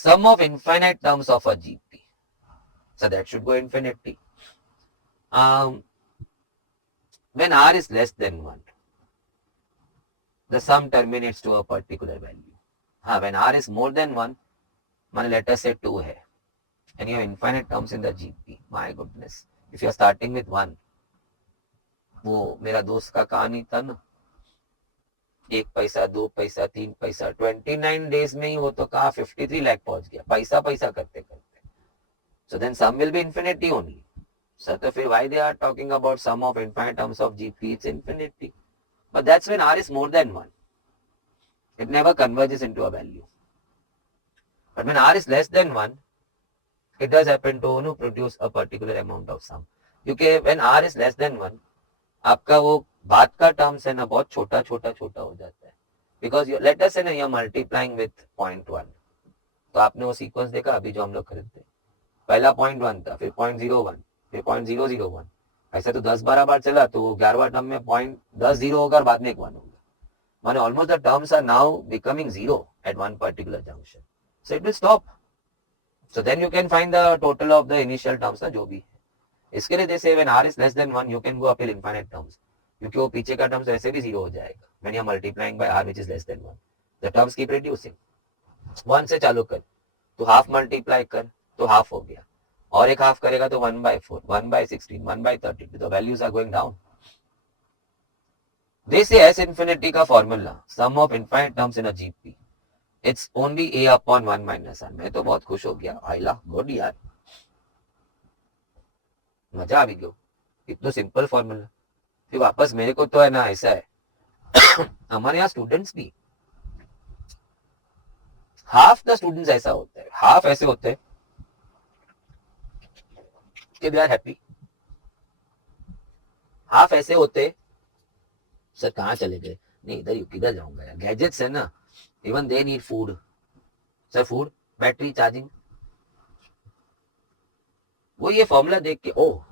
sum of infinite terms of a GP. So that should go infinity. When R is less than 1, the sum terminates to a particular value. When R is more than 1, let us say 2 hai, and you have infinite terms in the GP. My goodness, if you are starting with 1, वो मेरा दोस्त का कहानी था ना, 1 पैसा 2 पैसा 3 पैसा, 29 days में ही वो तो कहा 53 लाख पहुंच गया, पैसा पैसा करते करते. So then sum will be infinity only. So फिर why they are talking about sum of infinite terms of GP? It's infinity. But that's when R is more than 1. It never converges into a value. But when R is less than 1, it does happen to produce a particular amount of sum. क्योंकि when R is less than 1, आपका वो बाद का terms है ना बहुत छोटा छोटा छोटा हो जाता है. बिकॉज लेट अस से ना you're multiplying with 0.1. तो आपने वो सीक्वेंस देखा अभी जो हम लोग खरीदते, पहला 0.1 था, फिर 0.01, फिर 0.001, ऐसा तो 10-12 बार चला, तो 11वां टर्म में 0.10 होगा और बाद में एक 1 होगा. माने almost the terms are now becoming 0 at one particular junction. So it will stop. So then you can find the total of the initial terms ना जो भी है. इसके लिए जैसे when r is less than 1 you can go up till infinite terms, क्योंकि वो पीछे का टर्म्स वैसे भी 0 हो जाएगा when you are multiplying by r which is less than 1. The terms keep reducing. 1 से चालू कर तो हाफ मल्टीप्लाई कर तो हाफ हो गया, और एक हाफ करेगा तो 1/4, 1/16, 1/30, तो values are going down. They say S infinity का formula sum of infinite terms in a GP, it's only a upon 1 minus r. मैं तो बहुत खुश हो गया, आइला गुड यार, मजा आ भी गयो, इतना सिंपल फॉर्मूला. फिर वापस मेरे को तो है ना ऐसा है हमारे यहाँ स्टूडेंट्स भी हाफ द स्टूडेंट्स ऐसा होता है, हाफ ऐसे होते हैं कि दे आर हैप्पी, हाफ ऐसे होते सर कहाँ चले गए, नहीं इधर किधर जाऊंगा यार, गैजेट्स है ना, even they need food. Sir food, battery charging, वो ये फॉर्मूला देख के ओ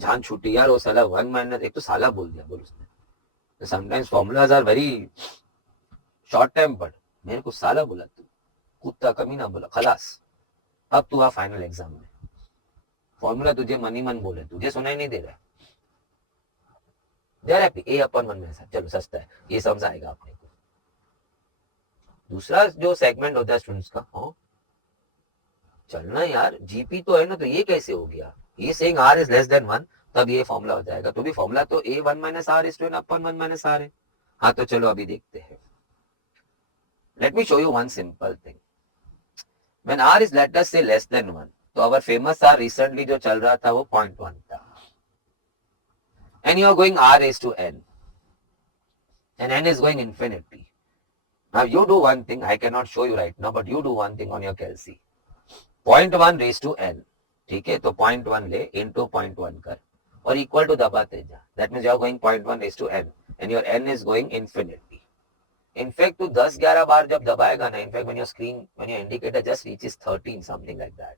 जान छूटी यार, वो साला 1 माइनस, एक तो साला बोल दिया बोल उसने. Sometimes formulas are very short time, but मेरे को साला बोला, तू कुत्ता कमी ना बोला, खलास अब तू आ फाइनल एग्जाम में, फॉर्मूला तुझे मन ही मन बोले, तुझे सुनाई नहीं दे रहा. They are happy, a upon 1 minus, चलो सस्ता है, ये समझ आएगा अपने को. दूसरा जो सेगमेंट होता है स्टूडेंट्स का, चलना यार जीपी तो है ना, तो ये कैसे हो गया, ये saying r is less than 1, तब ये फॉर्मूला हो जाएगा. तो भी फॉर्मूला तो a 1 minus r is to N upon 1 minus r है. हाँ तो चलो अभी देखते हैं. Let me show you one simple thing. When r is let us say less than 1, तो अवर फेमस r रिसेंटली जो चल रहा था वो 0.1 था, and you are going r raise to n, and n is going infinity. Now you do one thing, I cannot show you right now, but you do one thing on your calci. 0.1 raised to n, ठीक है, तो 0.1 ले into 0.1 कर और equal to दबाते जा. That means you are going 0.1 raised to n and your n is going infinity. In fact तू 10-11 बार जब दबाएगा ना, in fact when your screen, when your indicator just reaches 13 something like that,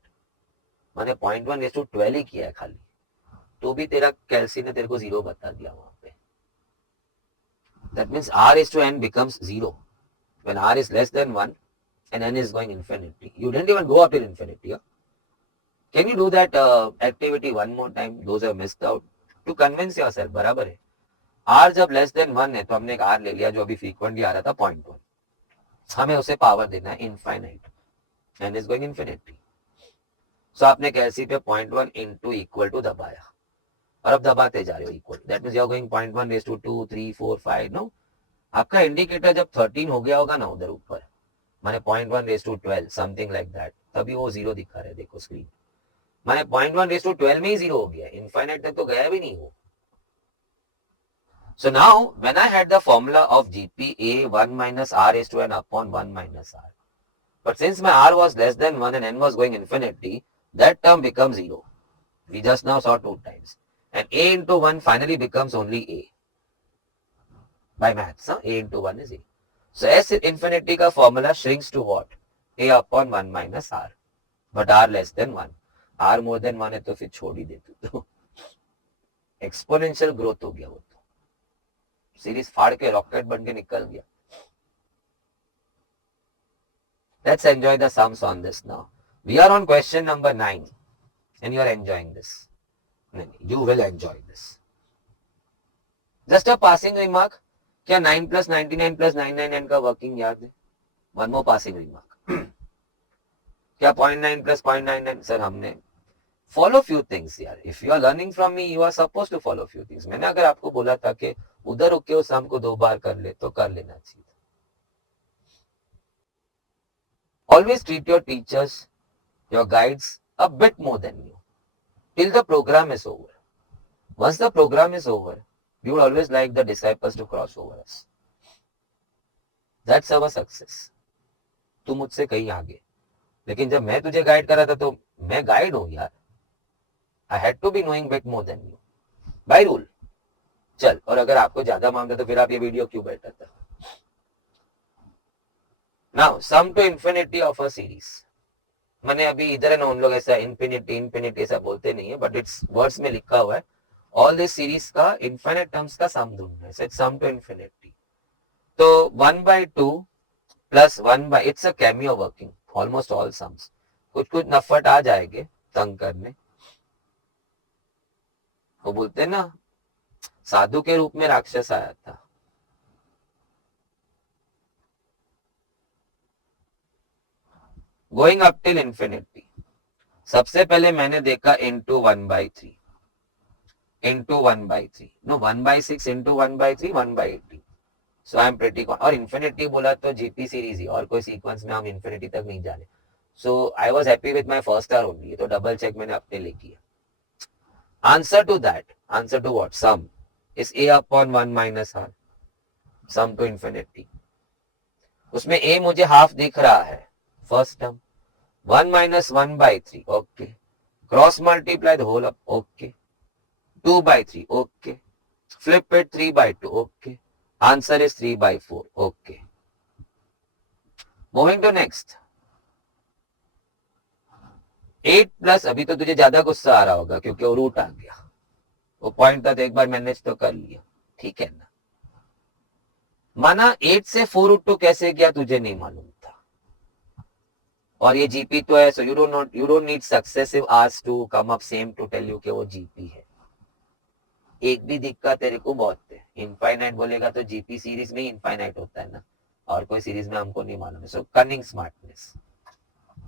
मैंने 0.1 raised to 12 ही किया है खाली, तो भी तेरा कैल्सी ने तेरे को 0 बता दिया वहां पे. That means r raised to n becomes 0 when r is less than 1 and n is going infinity. You didn't even go up till infinity. Huh? Can you do that activity one more time? Those have missed out. To convince yourself, बराबर है. r जब less than 1 है तो हमने एक r ले लिया जो अभी frequently आ रहा था 0.1. हमें उसे पावर देना है infinite. n is going infinity. So आपने कैसी पे 0.1 into equal to दबाया और अब दबाते जा रहे हो equal. That means you are going 0.1 raised to 2, 3, 4, 5. No? आपका इंडिकेटर जब 13 हो गया होगा ना उधर ऊपर, माने 0.1 raise to 12 something like that, तभी वो 0 दिखा रहे, देखो स्क्रीन, माने 0.1 रेज टू 12 में ही 0 हो गया, इनफाइनाइट तक तो गया भी नहीं वो. So now when I had the formula of GPA 1 minus r raised to n upon 1 minus r, but since my r was less than 1 and n was going infinity, that term becomes 0. We just now saw 2 times, and a into 1 finally becomes only a. By maths, huh? A into 1 is a. So S infinity का formula shrinks to what? A upon 1 minus r. But r less than 1. r more than 1 है तो फिर छोड़ ही दे तू. Exponential growth हो गया वो तो, सीरीज फाड़ के रॉकेट बन के निकल गया. Let's enjoy the sums on this now. We are on question number 9 and you are enjoying this. You will enjoy this. Just a passing remark, क्या 9 plus 99 plus 999 का वर्किंग याद है? One more passing remark. क्या 0.9 plus 0.99 sir हमने follow few things यार. If you are learning from me you are suppose to follow few things. मैंने अगर आपको बोला था कि उधर रुके हो शाम को 2 बार कर ले तो कर लेना चाहिए. Always treat your teachers, your guides a bit more than you till the program is over. Once the program is over, you would always like the disciples to cross over us. That's our success. तू मुझसे कहीं आगे. लेकिन जब मैं तुझे guide कर रहा था तो मैं गाइड हूं यार. I had to be knowing bit more than you. By rule. चल, और अगर आपको ज्यादा मांगता तो फिर आप ये वीडियो क्यों बैठा था? Now, sum to infinity of a series. मैंने अभी इधर है ना उन लोग ऐसा infinity ऐसा बोलते नहीं है, but it's words में लिखा हुआ है. All this series का infinite terms का sum ढूंढना है. So it's sum to infinity. तो 1/2 plus 1 by, it's a cameo working. Almost all sums. कुछ नफट आ जाएंगे तंग करने. वो बोलते हैं ना साधु के रूप में राक्षस आया था. Going up till infinity. सबसे पहले मैंने देखा into 1/3 into 1/3 no 1/6 into 1/3 1/18. So I am pretty. और इंफिनिटी बोला तो जीपी सीरीज ही, और कोई सीक्वेंस में हम इंफिनिटी तक नहीं जाने. So I was happy with my first r only. तो डबल चेक मैंने अपने लिए किया. Answer to that, answer to what? Sum is a upon 1 minus r. Sum to infinity. उसमें a मुझे हाफ दिख रहा है. First term 1 minus 1/3. Okay. Cross multiply the whole up. Okay. 2/3. Okay. Flip it 3/2. Okay. Answer is 3/4. Okay. Moving to next. 8 plus, अभी तो तुझे ज्यादा गुस्सा आ रहा होगा क्योंकि वो रूट आ गया. वो पॉइंट था तो एक बार मैनेज तो कर लिया. ठीक है ना. माना 8 से 4√2 कैसे गया तुझे नहीं मालूम था. और ये जीपी तो है. So you don't need successive r's to come up same to tell you कि वो जीपी है. एक भी दिक्कत तेरे को बहुत है. इनफाइनाइट बोलेगा तो जीपी सीरीज में इनफाइनाइट होता है ना, और कोई सीरीज में हमको नहीं मालूम है. सो कनिंग स्मार्टनेस.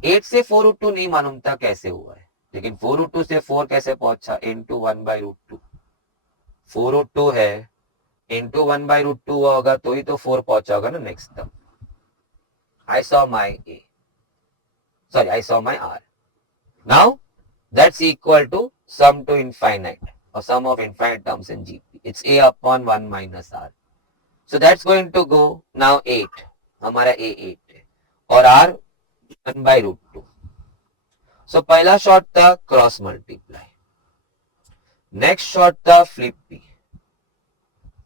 8 से 4√2 नहीं मालूम था कैसे हुआ है, लेकिन 4√2 से 4 कैसे पहुंचा? इंटू 1/√2. 4√2 है इंटू 1/√2 हुआ होगा तो ही तो 4 पहुंचा होगा ना next term. I saw my A. Sorry, I saw my R. Now, that's equal to sum to infinite, or sum of infinite terms in GP. It's A upon 1 minus R. So that's going to go now 8. हमारा A 8 है और R 1/√2. So पहला shot था cross multiply. Next shot था flip P.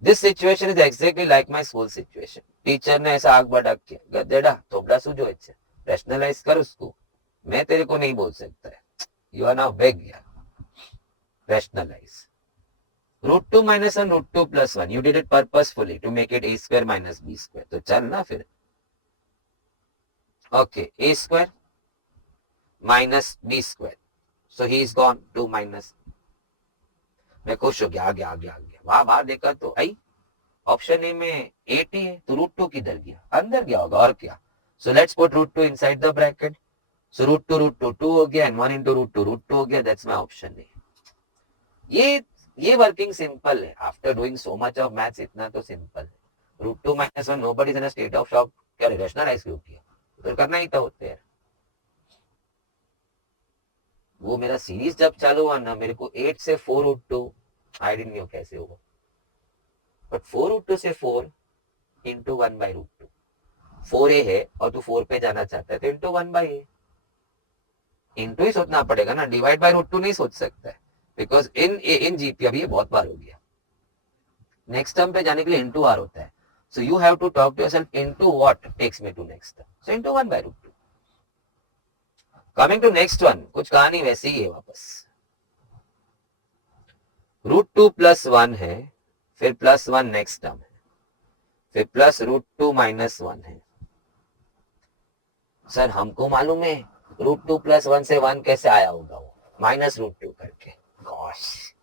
This situation is exactly like my school situation. Teacher ने ऐसा आग भड़क किया, गधेड़ा थोबड़ा सूझो इच्छे, रैशनलाइज कर उसको. मैं तेरे को नहीं बोल सकता है. यू आर नाउ बेग यार. Rationalise. √2 minus 1 √2 plus 1. You did it purposefully to make it a square minus b square. तो चल ना फिर. Okay, a square minus b square. So he is gone. 2 minus. मैं खुश हो गया. आ गया. वहां बाहर देखा तो आई ऑप्शन ए में 8 ही है, तो √2 किधर गया? अंदर गया होगा और क्या. So let's put √2 inside the bracket. So √2 2 हो गया एंड 1 into √2 हो गया. That's my option A. ये वर्किंग सिंपल है. After doing so much of maths इतना तो सिंपल है. √2 minus 1 nobody is in a state of shock. क्या रैशनलाइज क्यों किया? तो करना ही था होते यार. वो मेरा सीरीज जब चालू हुआ ना, मेरे को 8 से 4√2 आई डिडंट नो कैसे होगा, बट 4√2 से 4 इंटू 1/√2. 4a है और तू 4 पे जाना चाहता है तो इंटू 1/a. इंटू ही सोचना पड़ेगा ना, डिवाइड बाय √2 नहीं सोच सकता है, बिकॉज इन जीपी अभी ये बहुत बार हो गया. नेक्स्ट टर्म पे जाने के लिए इंटू आर होता है. So you have to talk to yourself into what takes me to next term. So into 1/√2. Coming to next one, कुछ कहानी वैसी ही है वापस. √2 plus 1 है, फिर प्लस 1 नेक्स्ट टर्म है, फिर प्लस √2 minus 1 है. सर हमको मालूम है √2 + 1 से 1 कैसे आया होगा, वो -√2 करके. Gosh,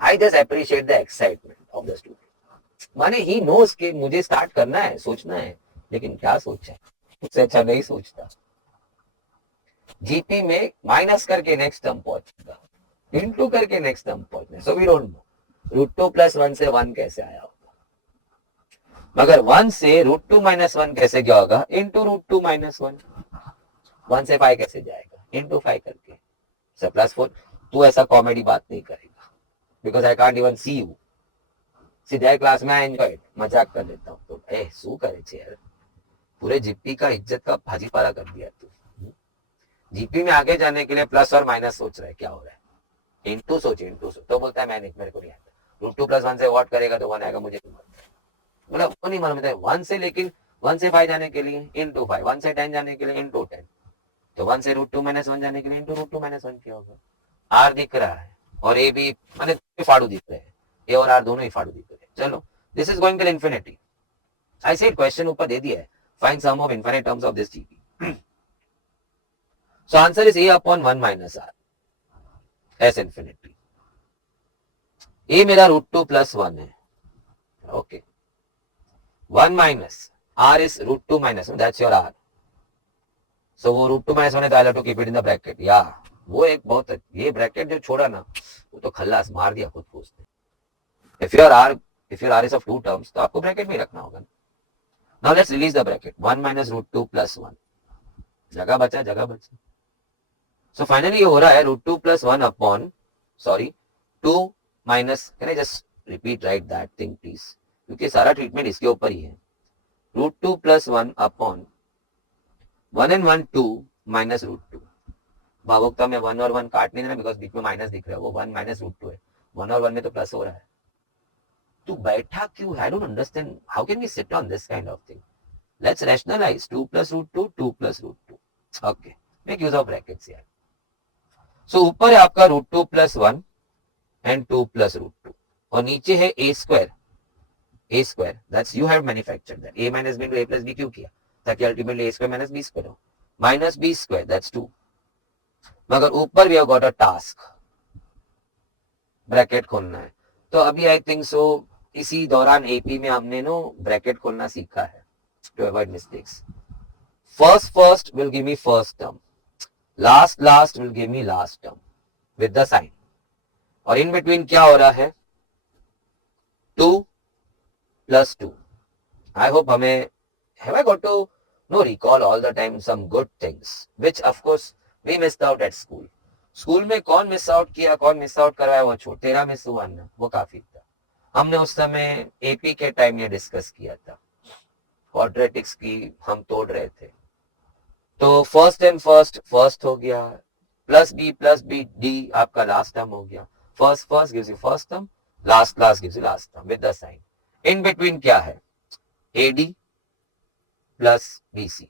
I just appreciate the excitement of the student. माने ही नोस कि मुझे स्टार्ट करना है, सोचना है, लेकिन क्या सोचा है, उससे अच्छा नहीं सोचता. जीपी में माइनस करके नेक्स्ट टर्म पहुंचेगा, इंटू करके नेक्स्ट टर्म पहुंचना. सो वी डोंट नो √2 + 1 से 1 कैसे आया होगा, मगर 1 से √2 - 1 कैसे क्या होगा, इंटू √2 - 1. 1 से 5 कैसे जाएगा, इंटू 5 करके. सर +4. तू ऐसा कॉमेडी बात नहीं करेगा, because I can't even see you. सीधे क्लास में एंजॉय मजाक कर लेता हूँ. तो ए शू करे छे यार, पूरे जीपी का इज्जत का भाजीपाला कर दिया तू. जीपी में आगे जाने के लिए प्लस और माइनस सोच रहा है, क्या हो रहा है, इंटू सोच, इंटू सोच. तो बोलता है मैं मेरे को नहीं आता. √2 + 1 से व्हाट करेगा, तो 1 आएगा, मुझे मतलब वो नहीं मालूम है 1 से, लेकिन 1 से 5 जाने के लिए इंटू 5, 1 से 10 जाने के लिए इंटू 10. तो 1 से √2 - 1 जाने के लिए इंटू √2 - 1 क्या होगा. आर दिख रहा है और ए भी, मैंने फाड़ू दिख रहे हैं, ए और आर दोनों ही फाड़ू दिख रहे हैं. चलो, this is going till infinity. I said question ऊपर दे दिया है, find sum of infinite terms of this GP. So answer is a/1 - r S infinity. A मेरा √2 + 1 है, okay. 1 minus r is √2 - 1, that's your r. So वो √2 - 1 है, तो I have to keep it in the bracket. या वो एक बहुत, ये ब्रैकेट जो छोड़ा ना, वो तो खल्लास मार दिया खुद को उसने. If your r is of 2 terms, तो आपको ब्रैकेट में रखना होगा. Now let's release the bracket. 1 - √2 + 1. जगह बचा, जगह बचा. So finally ये हो रहा है √2 + 1 upon, sorry, 2 minus, can I just repeat write that thing please, क्योंकि सारा ट्रीटमेंट इसके ऊपर ही है. √2 + 1 upon 1 and 1 2 minus √2. भावुकता में 1 और 1 काट नहीं देना, बिकॉज बीच में माइनस दिख रहा है, वो 1 - √2 है. 1 और 1 में तो प्लस हो रहा है. तू बैठा क्यों, I don't understand, how can we sit on this kind of thing. Let's rationalise 2 + √2, 2 + √2. Okay, make use of brackets यार. सो ऊपर है आपका √2 + 1 एंड 2 + √2, और नीचे है a² that's you have manufactured that. a - b * a + b क्यों किया, ताकि अल्टीमेटली a² - b² हो, -b² दैट्स 2. मगर ऊपर we have got a task, bracket खोलना है. तो अभी आई थिंक सो इसी दौरान एपी में हमने नो ब्रैकेट खोलना सीखा है, to avoid mistakes. First will give me first term, last will give me last term with the sign, और इन बिटवीन क्या हो रहा है, 2 + 2. आई होप हमें, have I got to recall all the time some good things which of course we missed out at school. School में कौन miss out किया, कौन मिस आउट करवाया, वो छोड़, तेरा मिस हुआ ना, वो काफी था. हमने उस समय एपी के टाइम ये डिस्कस किया था, क्वाड्रेटिक्स की हम तोड़ रहे थे. तो फर्स्ट एंड फर्स्ट हो गया, +b + b d आपका लास्ट टर्म हो गया. First gives you first term, last gives you last term with the sign. In between क्या है, AD + BC.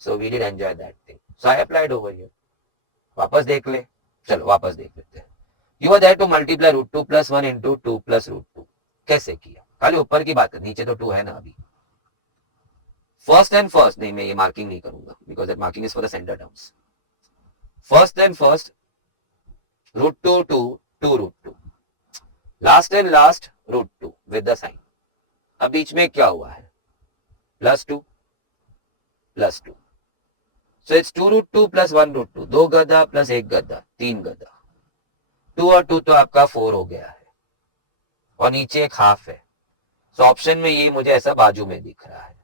So we did enjoy that thing. So I applied over here. वापस देख ले, चलो वापस देख लेते हैं. You are there to multiply √2 + 1 into 2 + √2. कैसे किया, खाली ऊपर की बात है, नीचे तो 2 है ना अभी. फर्स्ट एंड फर्स्ट नहीं, मैं ये मार्किंग नहीं करूंगा, because that marking is for the centre terms. First end first √2 2 2 √2, last end last √2 with the sign. अब बीच में क्या हुआ है, +2 + 2. So it's 2 √2 + 1 √2, 2 गधा + 1 गधा, 3 गधा. 2 और 2 तो आपका 4 हो गया है, और नीचे एक हाफ है. सो ऑप्शन में ये मुझे ऐसा बाजू में दिख रहा है,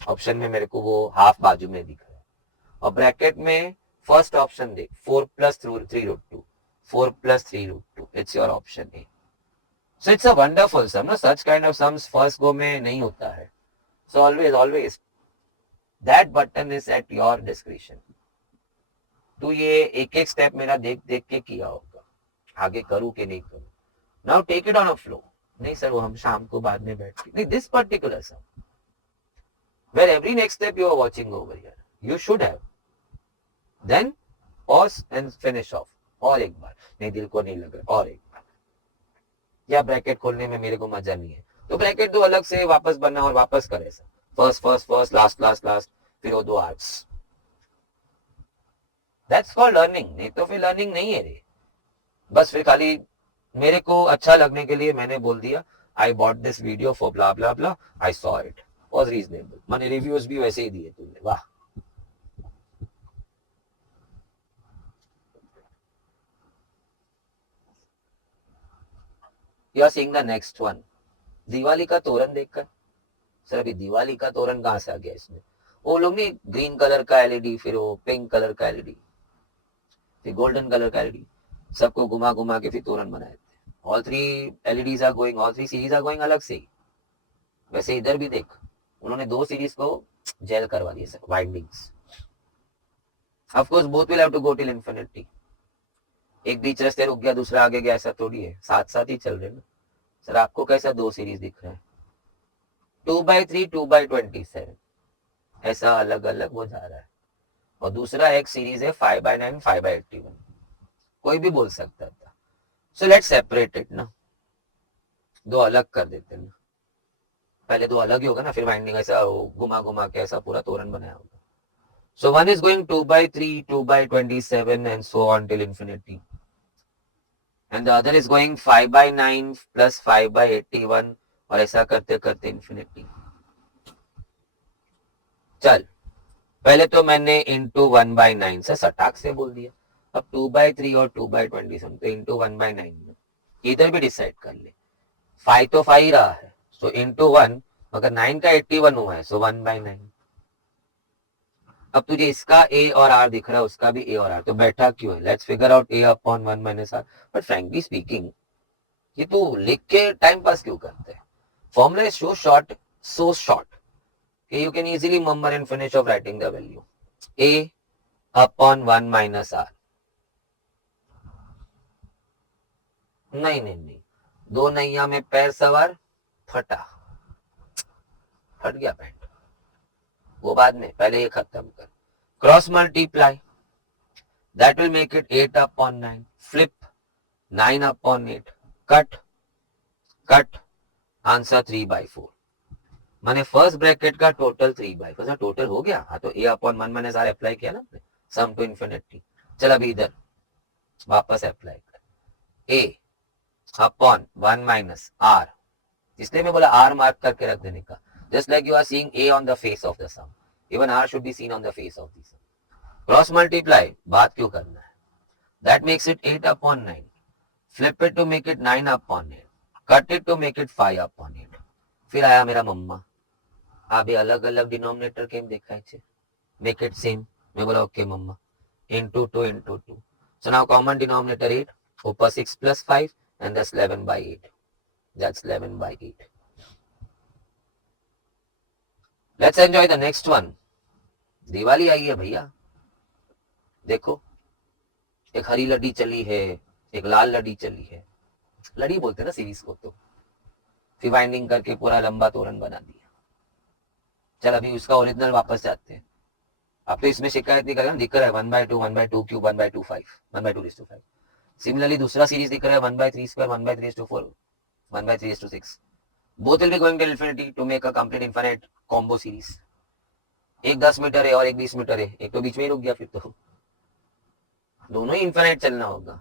ऑप्शन में मेरे को वो हाफ बाजू में दिख रहा है. और ब्रैकेट में फर्स्ट ऑप्शन देख, 4 + 3 √2, 4 + 3 √2, it's your option A. So it's a wonderful sum ना, such kind of sums first go में नहीं होता है. So always that button is at your discretion. तू ये एक एक स्टेप मेरा देख देख के किया होगा, आगे करूं कि नहीं करूं. Now take it on a flow. नहीं सर वो हम शाम को बाद में बैठ के, नहीं, this particular sum where every next step you are watching over here, you should have then pause and finish off. और एक बार, नहीं दिल को नहीं लग रहा, और एक बार. या ब्रैकेट खोलने में मेरे को मजा नहीं है, तो ब्रैकेट दो अलग से, वापस बना और वापस करे सर. फर्स्ट लास्ट, फिर वो 2 आर्ट्स. That's called learning. नहीं तो फिर लर्निंग नहीं है रे. बस फिर खाली मेरे को अच्छा लगने के लिए मैंने बोल दिया I bought this video for blah blah blah, I saw it, was reasonable. मैंने रिव्यूज भी वैसे ही दिए तुमने. वाह. You are seeing the next one. Diwali का तोरण देखकर. सर अभी दिवाली का तोरण कहां से आ गया इसमें? वो लोग नहीं, ग्रीन कलर का एलईडी, फिर वो पिंक कलर का एलईडी, फिर गोल्डन कलर का एलईडी, सबको घुमा घुमा के फिर तोरण बनाए थे. All three LEDs are going, all three series are going अलग से ही. वैसे इधर भी देख, उन्होंने 2 सीरीज को जेल करवा दिए sir, windings. Of course both will have to go till infinity. एक बीच रास्ते रुक गया, दूसरा आगे गया, ऐसा थोड़ी है. साथ साथ ही चल रहे ना. सर आपको कैसा 2 सीरीज दिख रहा है? 2/3, 2/27, ऐसा अलग अलग वो जा रहा है. और दूसरा एक सीरीज है 5/9, 5/81. कोई भी बोल सकता था. सो लेट्स सेपरेट इट ना. 2 अलग कर देते ना. पहले 2 अलग ही होगा ना, फिर वाइंडिंग ऐसा घुमा घुमा के ऐसा पूरा तोरण बनाया होगा. So one is going 2/3, 2/27 and so on till infinity. And the other is going 5/9 plus 5/81 और ऐसा करते करते infinity. चल, पहले तो मैंने into 1/9 से सटाक से बोल दिया. अब 2/3 और 2/27 तो into 1/9 में इधर भी डिसाइड कर ले. 5 तो 5 ही रहा है, so into 1, अगर 9 का 81 हुआ है so 1/9. अब तुझे इसका a और r दिख रहा है, उसका भी a और r, तो बैठा क्यों है? Let's figure out a upon 1 minus r. But frankly speaking, ये तो लिख के टाइम पास क्यों करते हैं? फॉर्मूला इज सो शॉर्ट कि you can easily murmur and finish of writing the value. a upon 1 minus r. नहीं, 2 नैया में पैर सवार, फट गया पैंट. वो बाद में, पहले ये खत्म कर. Cross multiply, that will make it 8 upon 9. Flip 9 upon 8. Cut. Answer 3/4. मैंने फर्स्ट ब्रैकेट का टोटल 3/4. टोटल हो गया. हाँ, तो a upon 1 minus r apply किया ना आपने, सम टू इन्फिनिटी. चल अभी इधर वापस अप्लाई कर. a अपॉन 1 माइनस r, इसलिए मैं बोला r मार्क करके रख देने का. Just like you are seeing a on the face of the sum, even r should be seen on the face of the sum. Cross multiply बात क्यों करना है? That makes it 8 upon 9. Flip it to make it 9 upon 8. Cut it to make it 5 upon 8. फिर आया मेरा मम्मा. आप अलग अलग डिनोमिनेटर केम देखाय छे, मेक इट सेम. मैं बोला ओके मम्मा. into 2 into 2. So now common denominator 8, ऊपर 6 plus 5 and that's 11/8. That's 11/8. Let's enjoy the next one. Diwali आई है भैया. देखो, एक हरी लड़ी चली है, एक लाल लड़ी चली है. लड़ी बोलते ना सीरीज को. तो फिर वाइंडिंग करके पूरा लंबा तोरण बना दिया. चल अभी उसका ओरिजिनल वापस जाते हैं. अब तो इसमें शिकायत नहीं कर रहा, दिख रहा है 1/2, 1/2 क्यूब, 1/25, 1/2/5. सिमिलरली दूसरा सीरीज दिख रहा है 1/3 square, 1/3/4, 1/3/6. Both will be going till infinity to make a complete infinite combo series. एक 10 मीटर है और एक 20 मीटर है, एक तो बीच में ही रुक गया. फिर तो दोनों ही इनफिनिट चलना होगा,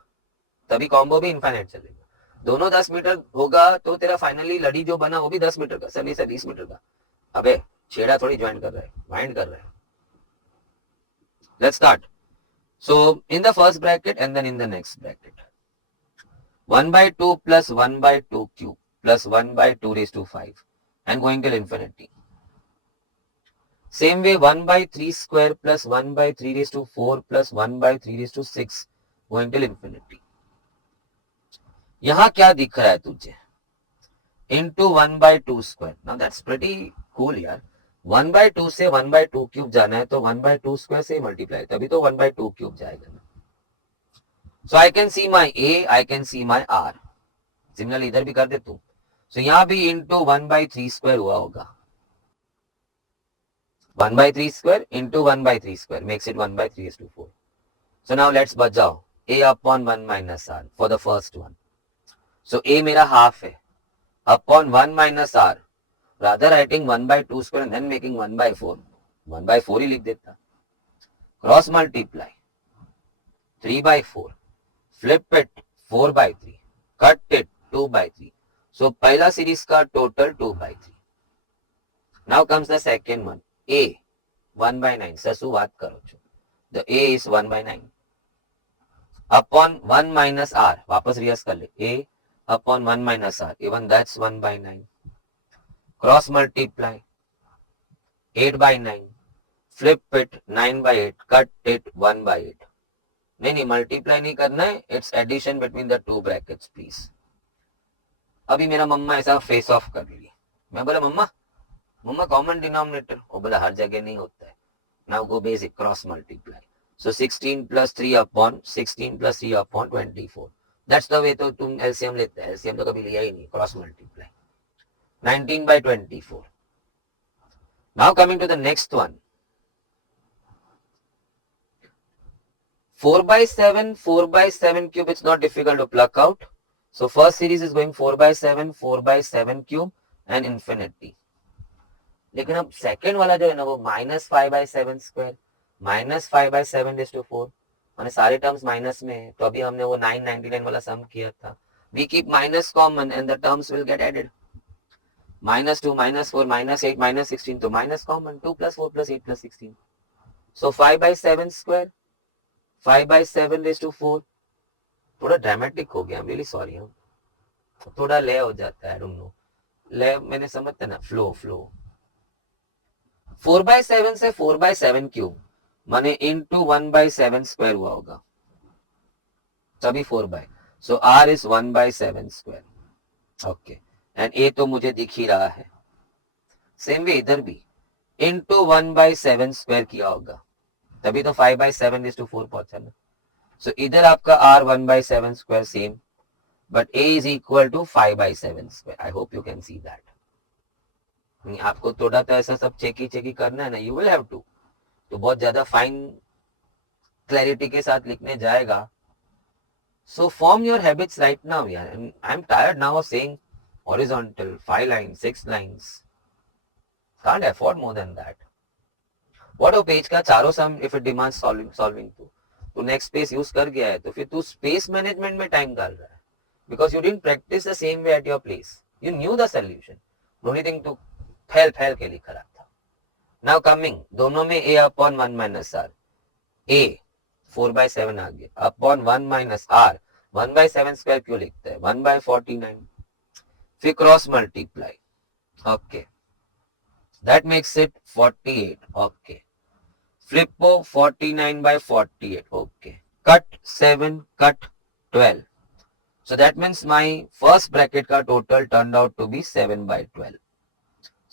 तभी कॉम्बो भी इनफिनिट चलेगा. दोनों 10 मीटर होगा तो तेरा फाइनली लड़ी जो बना वो भी 10 मीटर का, सभी से 20 मीटर का. अबे छेड़ा थोड़ी ज्वाइन कर रहा है, वाइंड कर रहा है. Let's start. So in the first bracket and then in the next bracket, 1/2 plus 1/2 cube plus 1/2 raised to 5 and going till infinity. Same way 1/3 square plus 1/3 raised to 4 plus 1/3 raised to 6 going till infinity. यहाँ क्या दिख रहा है तुझे? Into 1/2 square. Now that's pretty cool यार. 1/2 से 1/2 cube जाना है तो 1/2 स्क्वायर से मल्टीप्लाई, तभी तो 1/2 क्यूब जाएगा ना. So I can see my a, I can see my r. Similarly इधर भी कर दे तू. सो यहाँ भी इंटू 1/3 स्क्वायर हुआ होगा. 1/3 square into 1/3 square makes it 1/3/4. So now let's बचाओ a upon 1 minus r for the first one. So a मेरा हाफ है upon 1 minus r, rather writing 1/2 square and then making 1/4. 1/4 ही लिख देता. Cross multiply 3/4, flip it 4/3, cut it 2/3. So पहला series का total 2/3. Now comes the second one. A 1/9. ससु बात करो छो. The A is 1/9 upon 1 minus R. वापस रिवर्स कर ले. A upon 1 minus R. Even that's 1/9. Cross multiply 8/9. Flip it 9/8. Cut it 1/8. नहीं मल्टीप्लाई नहीं करना है. It's addition between the two brackets please. अभी मेरा मम्मा ऐसा फेस ऑफ कर ली. मैं बोला मम्मा कॉमन डिनोमिनेटर. वो बोला हर जगह नहीं होता है. Now go basic, cross multiply. So 16 plus 3 upon 24. That's the way तो तुम LCM लेते हैं. LCM तो कभी लिया ही नहीं. Cross multiply 19/24. Now coming to the next one. 4/7 cube. It's not difficult to pluck out. So first series is going 4/7 cube and infinity. लेकिन अब सेकेंड वाला जो है ना वो -5/7 स्क्वायर -5/7/4 मैंने सारे टर्म्स माइनस में है. तो अभी हमने वो 999 वाला सम किया था. We keep minus common and the terms will get added. -2 -4 -8 -16 तो माइनस कॉमन. 2 + 4 + 8 + 16. सो 5/7 स्क्वायर 5/7/4. थोड़ा ड्रामेटिक हो गया. I am really sorry. थोड़ा ले हो जाता है. आई डोंट नो ले मैंने समझता ना. फ्लो 4/7 से 4/7 क्यूब माने इंटू 1/7 स्क्वायर हुआ होगा. तभी 4/. So R is 1/7 square. Okay and a तो मुझे दिख ही रहा है. सेम वे इधर भी इंटू 1/7 स्क्वायर किया होगा. तभी तो 5/7/4 पहुंचा ना. सो इधर आपका R 1/7 square same but A is equal to 5/7 स्क्वायर. I hope you can see that. आपको थोड़ा तो ऐसा सब चेकी करना है ना. You will have to. तो बहुत ज्यादा फाइन क्लैरिटी के साथ लिखने जाएगा. So form your habits right now यार. I am tired now of saying horizontal 5 lines 6 lines. Can't afford more than that. What हो पेज का चारों सम इफ इट डिमांड्स सॉल्विंग तो नेक्स्ट स्पेस यूज कर गया है तो फिर तू स्पेस मैनेजमेंट में टाइम डाल रहा है. Because you didn't practise the same way at your place. You knew the solution. Only thing to fail के लिख रहा था. नाउ कमिंग दोनों में A upon 1 minus R. A 4/7 आ गया अपॉन 1 minus R. 1/7 स्क्वायर क्यों लिखते हैं. 1/49. फिर cross multiply. Okay that makes it 48. Okay फ्लिपो 49/48. Okay cut 7 cut 12. So that means my first bracket का total turned out to be 7/12.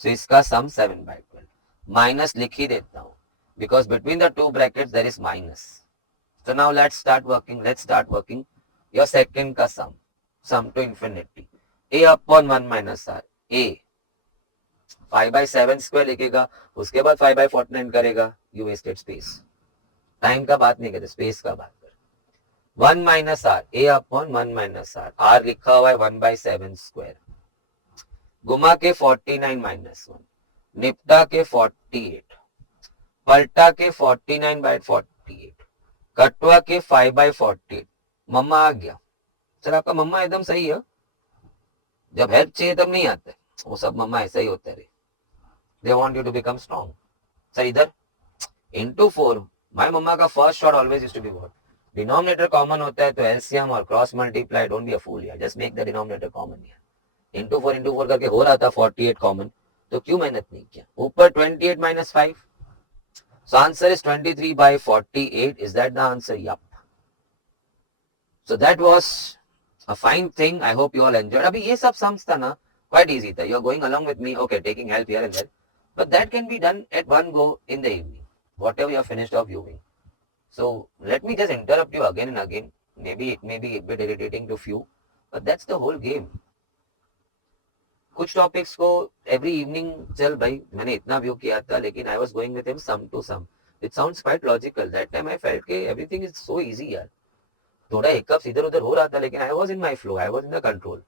So इसका sum 7/12. Minus लिख ही देता हूं because between the two brackets there is minus. So now let's start working your second का sum to infinity. A upon 1 minus R. A 5/7 square लिखेगा उसके बाद 5/49 करेगा. You wasted space. Time का बात नहीं करते स्पेस का बात कर. 1 minus R. A upon 1 minus R. R लिखा हुआ है 1/7 स्क्वायर. गुमा के 49 minus 1. निपटा के 48. पलटा के 49/48. कटवा के 5/48. मम्मा आ गया. सर आपका मम्मा एकदम सही है. जब हेल्प चाहिए तब नहीं आते. वो सब मम्मा ऐसा ही होते रहे. They want you to become strong. Sir इधर इंटू 4. माय मम्मा का first shot always used to be what. Denominator common होता है तो एलसीएम और cross multiply. Don't be a fool यार. Just make the denominator common यार. इंटू 4 करके हो रहा था 48 कॉमन. तो क्यों मेहनत नहीं किया. ऊपर 28 minus 5. So answer is 23/48. Is that the answer? Yup. So that was a fine thing. I hope you all enjoyed. अभी ये सब sums था ना quite easy था. You are going along with me. Okay, taking help here and there. But that can be done at one go in the evening. Whatever you have finished off viewing. So let me just interrupt you again and again. Maybe it may be a bit irritating to few. But that's the whole game. कुछ topics को every evening चल भाई मैंने इतना view किया था लेकिन I was going with him sum to sum. It sounds quite logical. That time I felt के एवरीथिंग इज सो इजी यार. थोड़ा हिकअप्स इधर उधर हो रहा था लेकिन I was in my flow. I was in the control.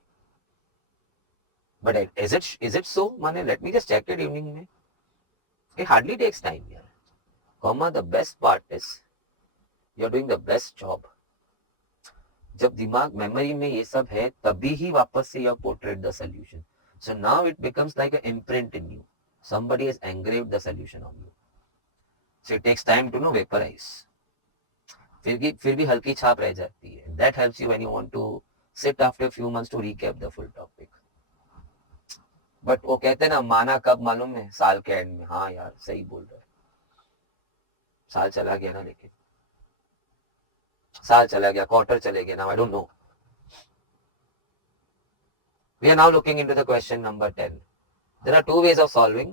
But is it so माने let me just check it evening में. It hardly takes time यार. Comma, the best part is you're doing the best job. जब दिमाग memory में ये सब है तभी ही वापस से you portrait the solution. So now it becomes like a imprint in you. somebody has engraved the solution on you. So it takes time to vaporize. फिर भी हल्की छाप रह जाती है. That helps you when you want to sit after a few months to recap the full topic. But वो कहते हैं ना, माना कब मालूम है? साल के एंड में. हाँ यार सही बोल रहे. साल चला गया ना, लेकिन साल चला गया, क्वार्टर चले गए. Now I don't know. We are now looking into the question number 10. There are two ways of solving.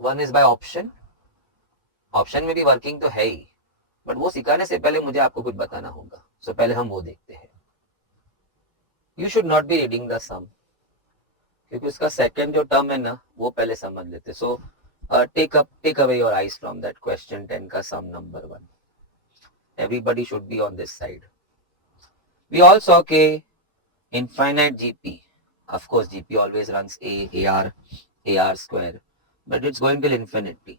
One is by option. Option में भी वर्किंग तो है ही, बट वो सिखाने से पहले मुझे आपको कुछ बताना होगा. सो पहले हम वो देखते हैं. You should not be reading the sum, क्योंकि उसका सेकंड जो टर्म है ना वो पहले समझ लेते. So take away your eyes from that question 10 का sum number 1. Everybody should be on this side. We all saw के infinite GP. Of course, GP always runs AR square, but it's going till infinity.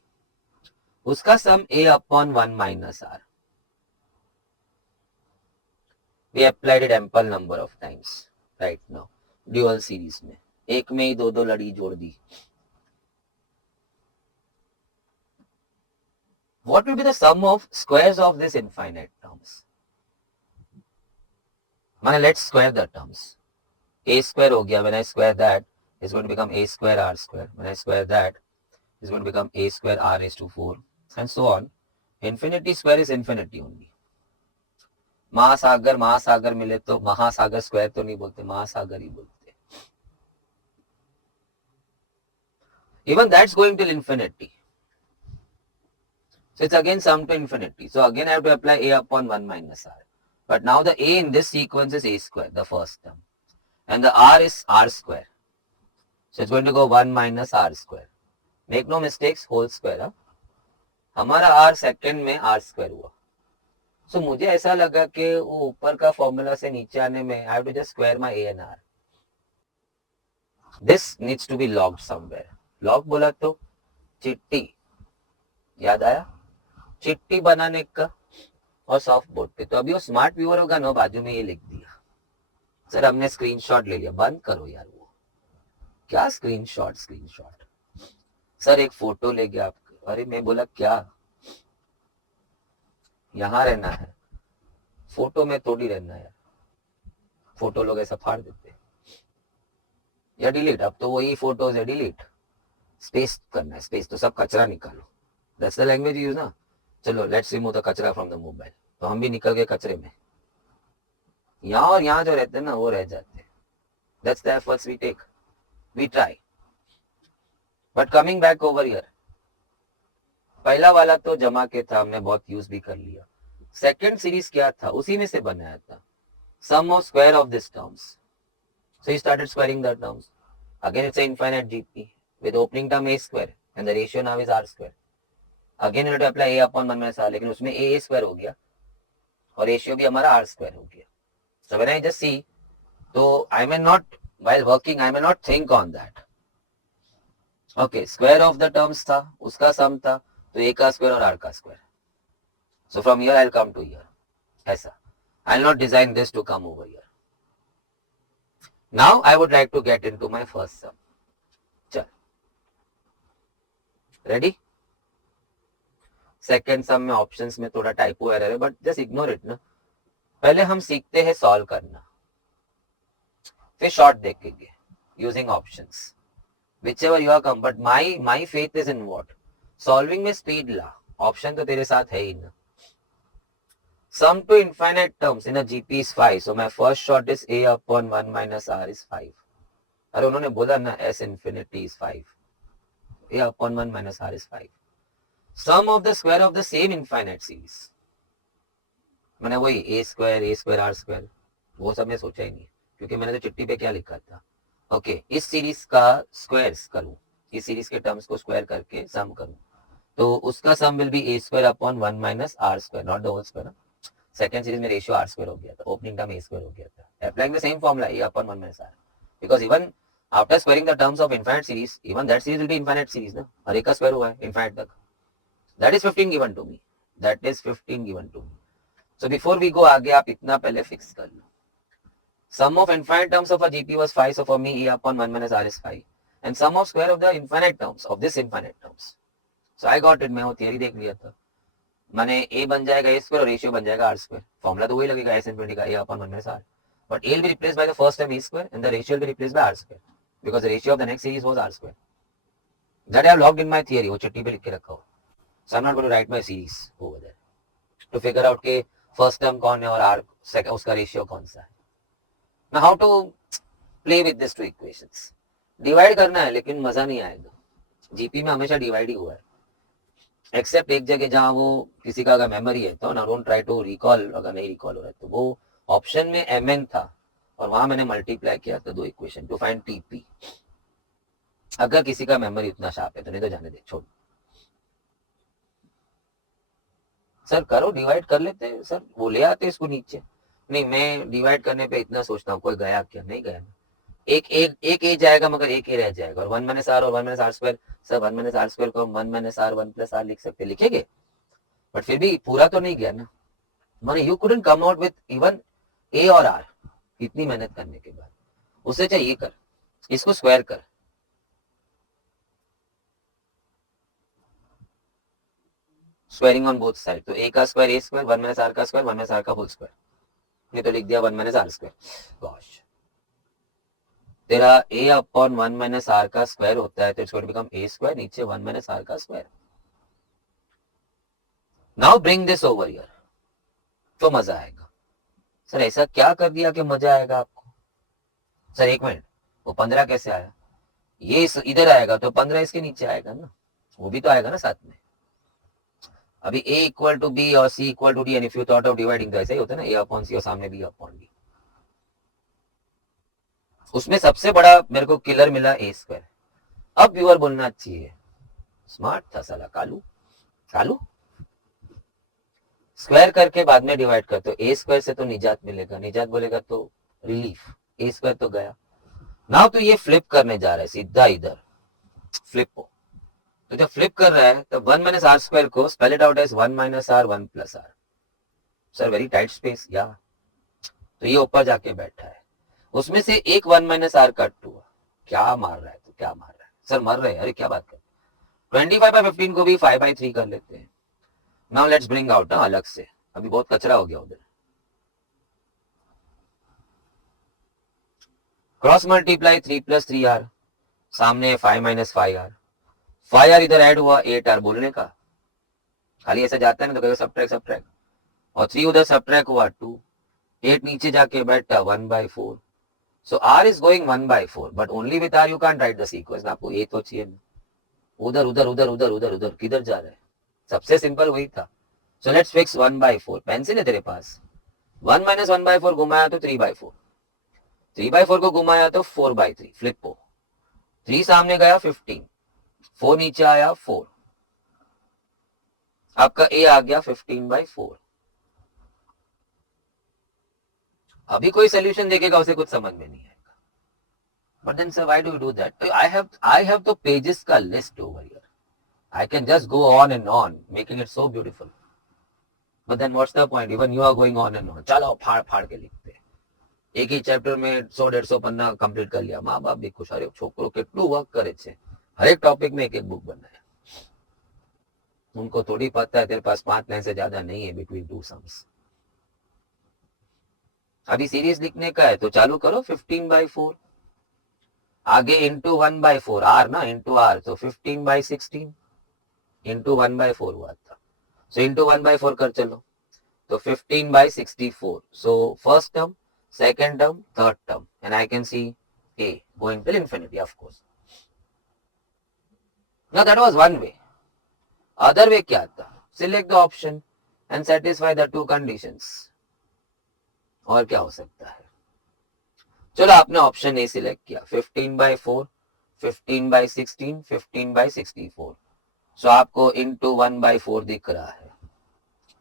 उसका sum A upon 1 minus R. We applied it ample number of times right now. Dual series में एक में ही दो लड़ी जोड़ दी. What will be the sum of squares of this infinite terms? माने let's square the terms. A square हो गया. When I square that, it's going to become A square R square. When I square that, it's going to become A square R raised to 4, and so on. Infinity square is infinity only. महासागर मिले तो महासागर square तो नहीं बोलते, महासागर ही बोलते. Even that's going till infinity. So it's again sum to infinity. So again I have to apply A upon 1 minus R. But now the A in this sequence is A square, the first term. And the R is R square. So it's going to go 1 minus R square. Make no mistakes, whole square. हाँ? हमारा R second में R square हुआ. So मुझे ऐसा लगा कि वो ऊपर का फॉर्मूला से नीचे आने में I have to just square my A and R. This needs to be logged somewhere. log बोला तो चिट्ठी. याद आया? चिट्ठी बनाने का और सॉफ्ट बोर्ड पे. तो अभी वो स्मार्ट व्यूअर होगा ना, बाजू में ये लिख दिया. सर हमने स्क्रीनशॉट ले लिया. बंद करो यार. वो क्या स्क्रीनशॉट. सर एक फोटो ले गया आपके. अरे मैं बोला क्या, यहां रहना है, फोटो में थोड़ी रहना है. फोटो लोग ऐसा फाड़ देते हैं. या डिलीट. अब तो वही फोटोज है. डिलीट. स्पेस करना है. स्पेस तो सब कचरा निकालो. दैट्स द लैंग्वेज यूज ना. चलो लेट्स रिमूव द कचरा फ्रॉम द मोबाइल. तो हम भी निकल गए कचरे में. यहाँ और यहाँ जो रहते हैं ना वो रह जाते हैं. That's the efforts we take. We try. But coming back over here, पहला वाला तो जमा के था, हमने बहुत यूज भी कर लिया. सेकंड सीरीज क्या था, उसी में से बनाया था. Sum of square of this terms. So he started squaring the terms. Again it's infinite GP with opening term a square and the ratio now is r square. Again it apply a upon 1 minus r, लेकिन उसमें ए square हो गया और ratio भी हमारा are square हो गया. So when I just see, तो I may not, while working I may not think on that. Okay, square of the terms था, उसका सम था, तो ए का स्क्वायर और आर का square. So from here I will come to here. ऐसा I will not design this to come over here. Now I would like to get into my first sum. चल ready. Second sum में options में थोड़ा typo error है, but just ignore it ना. पहले हम सीखते हैं सॉल्व करना, फिर शॉर्ट देखेंगे using options. whichever you are come, but my faith is in what? Solving में स्पीड ला. ऑप्शन तो तेरे साथ है ही ना. Sum to infinite terms in a GP is 5. So my first shot is A upon 1 minus R is 5. अरे उन्होंने बोला ना S infinity is 5. A upon 1 minus R is 5. Sum of the square of the same infinite series. मैंने वही A square R square वो सब मैं सोचा ही नहीं, क्योंकि मैंने तो चिट्ठी पे क्या लिखा था. ओके, इस सीरीज का स्क्वायर्स करूं, इस सीरीज के टर्म्स को स्क्वायर करके सम करूं, तो उसका sum will be a square upon 1 minus r square, not the whole square. Second series में रेशियो आर स्क्वायर हो गया था, ओपनिंग टर्म ए स्क्वायर हो गया था. Applying the same formula a upon 1 minus r, because even after squaring the terms of infinite series, even that series will be infinite series ना, हर एक का स्क्वायर हुआ है इनफाइनाइट तक. That is 15 given to me, that is 15 given to me. So before we go आगे आप इतना पहले फिक्स कर लो. Sum of infinite terms of a GP was 5, so for me E upon 1 minus R is 5. And sum of square of the infinite terms of this infinite terms. So I got it, मैं वो theory देख लिया था. मैंने A बन जाएगा A square और ratio बन जाएगा R स्क्वायर. फॉर्मूला तो वही लगेगा S इनफिनिटी का A upon 1 minus R. But A will be replaced by the first term A square and the ratio will be replaced by R square. Because the ratio of the next series was R square. That I have logged in my theory, वो चिट्ठी पे लिख के रखा हो. So I'm not going to write my series over there. To figure out के first term कौन है और R उसका रेशियो कौन सा है. Now how to play with these two equations? Divide करना है लेकिन मजा नहीं आएगा. जीपी में हमेशा डिवाइड ही हुआ है, एक्सेप्ट एक जगह जहां वो किसी का अगर मेमोरी है तो ना, डोंट ट्राई टू रिकॉल. अगर नहीं रिकॉल हो रहा है तो वो ऑप्शन में mn था और वहां मैंने मल्टीप्लाई किया था दो इक्वेशन टू फाइंड टीपी. अगर किसी का मेमोरी इतना शार्प है तो, नहीं तो जाने दे, छोड़. सर करो, डिवाइड कर लेते हैं सर, वो ले आते इसको नीचे. नहीं, मैं डिवाइड करने पे इतना सोचता हूँ, कोई गया क्या? नहीं गया. एक ए जाएगा मगर एक ए रह जाएगा. और 1 माइनस आर और 1 minus r square, sir 1 minus r square को हम 1 माइनस आर 1 प्लस आर लिख सकते, लिखेंगे, बट फिर भी पूरा तो नहीं गया ना. माने you couldn't come out with even a और आर इतनी मेहनत करने के बाद. उससे चाहिए कर, इसको स्क्वायर कर. स्क्वायरिंग ऑन बोथ साइड, तो ए का square a square, 1 minus r का स्क्वायर 1 माइनस आर का होल स्क्वायर. ये तो लिख दिया 1 माइनस आर स्क्वायर. गॉश, तेरा a अपॉन 1 माइनस आर का स्क्वायर होता है तो it's going to become a square, नीचे 1 माइनस आर का square. Now bring this over here, तो मजा आएगा. सर ऐसा क्या कर दिया कि मजा आएगा आपको? सर एक मिनट, वो 15 कैसे आया? ये इधर आएगा तो 15 इसके नीचे आएगा ना, वो भी तो आएगा ना साथ में. अभी a इक्वल टू b और c equal to d, and if you thought of dividing तो ऐसा ही होता है ना, a अपॉन c और सामने b अपॉन d. उसमें सबसे बड़ा मेरे को किलर मिला ए स्क्वायर. अब व्यूअर बोलना चाहिए स्मार्ट था साला कालू. कालू स्क्वायर करके बाद में डिवाइड कर, तो ए स्क्वायर से तो निजात मिलेगा, निजात बोलेगा तो रिलीफ. ए स्क्वायर तो गया. नाउ तो ये फ्लिप करने जा रहा है सीधा इधर, फ्लिप हो. तो जब फ्लिप कर रहा है तो 1 माइनस आर स्क्वायर को spell it out as 1 minus r 1 plus r. Sir very tight space या, तो ये ऊपर जाके बैठा है. उसमें से एक 1 माइनस आर कट हुआ. क्या मार रहा है तो क्या मार रहा है सर? मर रहे हैं, अरे क्या बात कर. 25/15 को भी 5/3 कर लेते हैं. नाउ लेट्स ब्रिंग आउट ना अलग से, अभी बहुत कचरा हो गया उधर. क्रॉस मल्टीप्लाई 3 प्लस 3r, सामने 5 माइनस 5r. 5r इधर ऐड हुआ 8r बोलने का, खाली ऐसा जाता है ना तो कहेगा सबट्रैक्ट सबट्रैक्ट, और 3 उधर सबट्रैक्ट हुआ 2. 8 नीचे जाके बैठा 1/4. So r is going 1/4, but only with r you can't write the sequence. आपको ये तो चाहिए. उधर उधर उधर उधर उधर उधर किधर जा रहा है? सबसे सिंपल वही था. So let's fix 1/4. पेंसिल है तेरे पास? 1 माइनस 1/4 घुमाया तो 3/4, 3/4 को घुमाया तो 4/3. फ्लिप हो, 3 सामने गया 15, 4 नीचे आया 4. आपका a आ गया 15/4. अभी कोई सोल्यूशन देखेगा उसे कुछ समझ में नहीं आएगा. But then sir, why do you do that? I have the pages का list over here. I can just go on and on, making it so beautiful. But then what's the point? Even you are going on and on. चलो फाड़ फाड़ के लिखते हैं. एक ही chapter में 100-150 पन्ना complete कर लिया. माँ बाप भी खुश. अरे छोकरो કેટલું वर्क करे छे. हर एक टॉपिक में एक एक बुक बनाया. उनको थोड़ी पता है तेरे पास 5 लाइन से ज्यादा नहीं है बिटवीन 2 सम्स. अभी सीरीज लिखने का है तो चालू करो 15/4. आगे इंटू 1/4 आर ना, इंटू आर तो 15/16 इंटू 1/4 हुआ था. सो इंटू 1/4 कर चलो तो 15/64. So first term, second term, third term, and I can see a going till infinity, of course. Now that was one way. Other way क्या था? Select the option and satisfy the two conditions. और क्या हो सकता है? चलो आपने option A select किया, 15/4, 15/16, 15/64. सो आपको इंटू 1/4 दिख रहा है.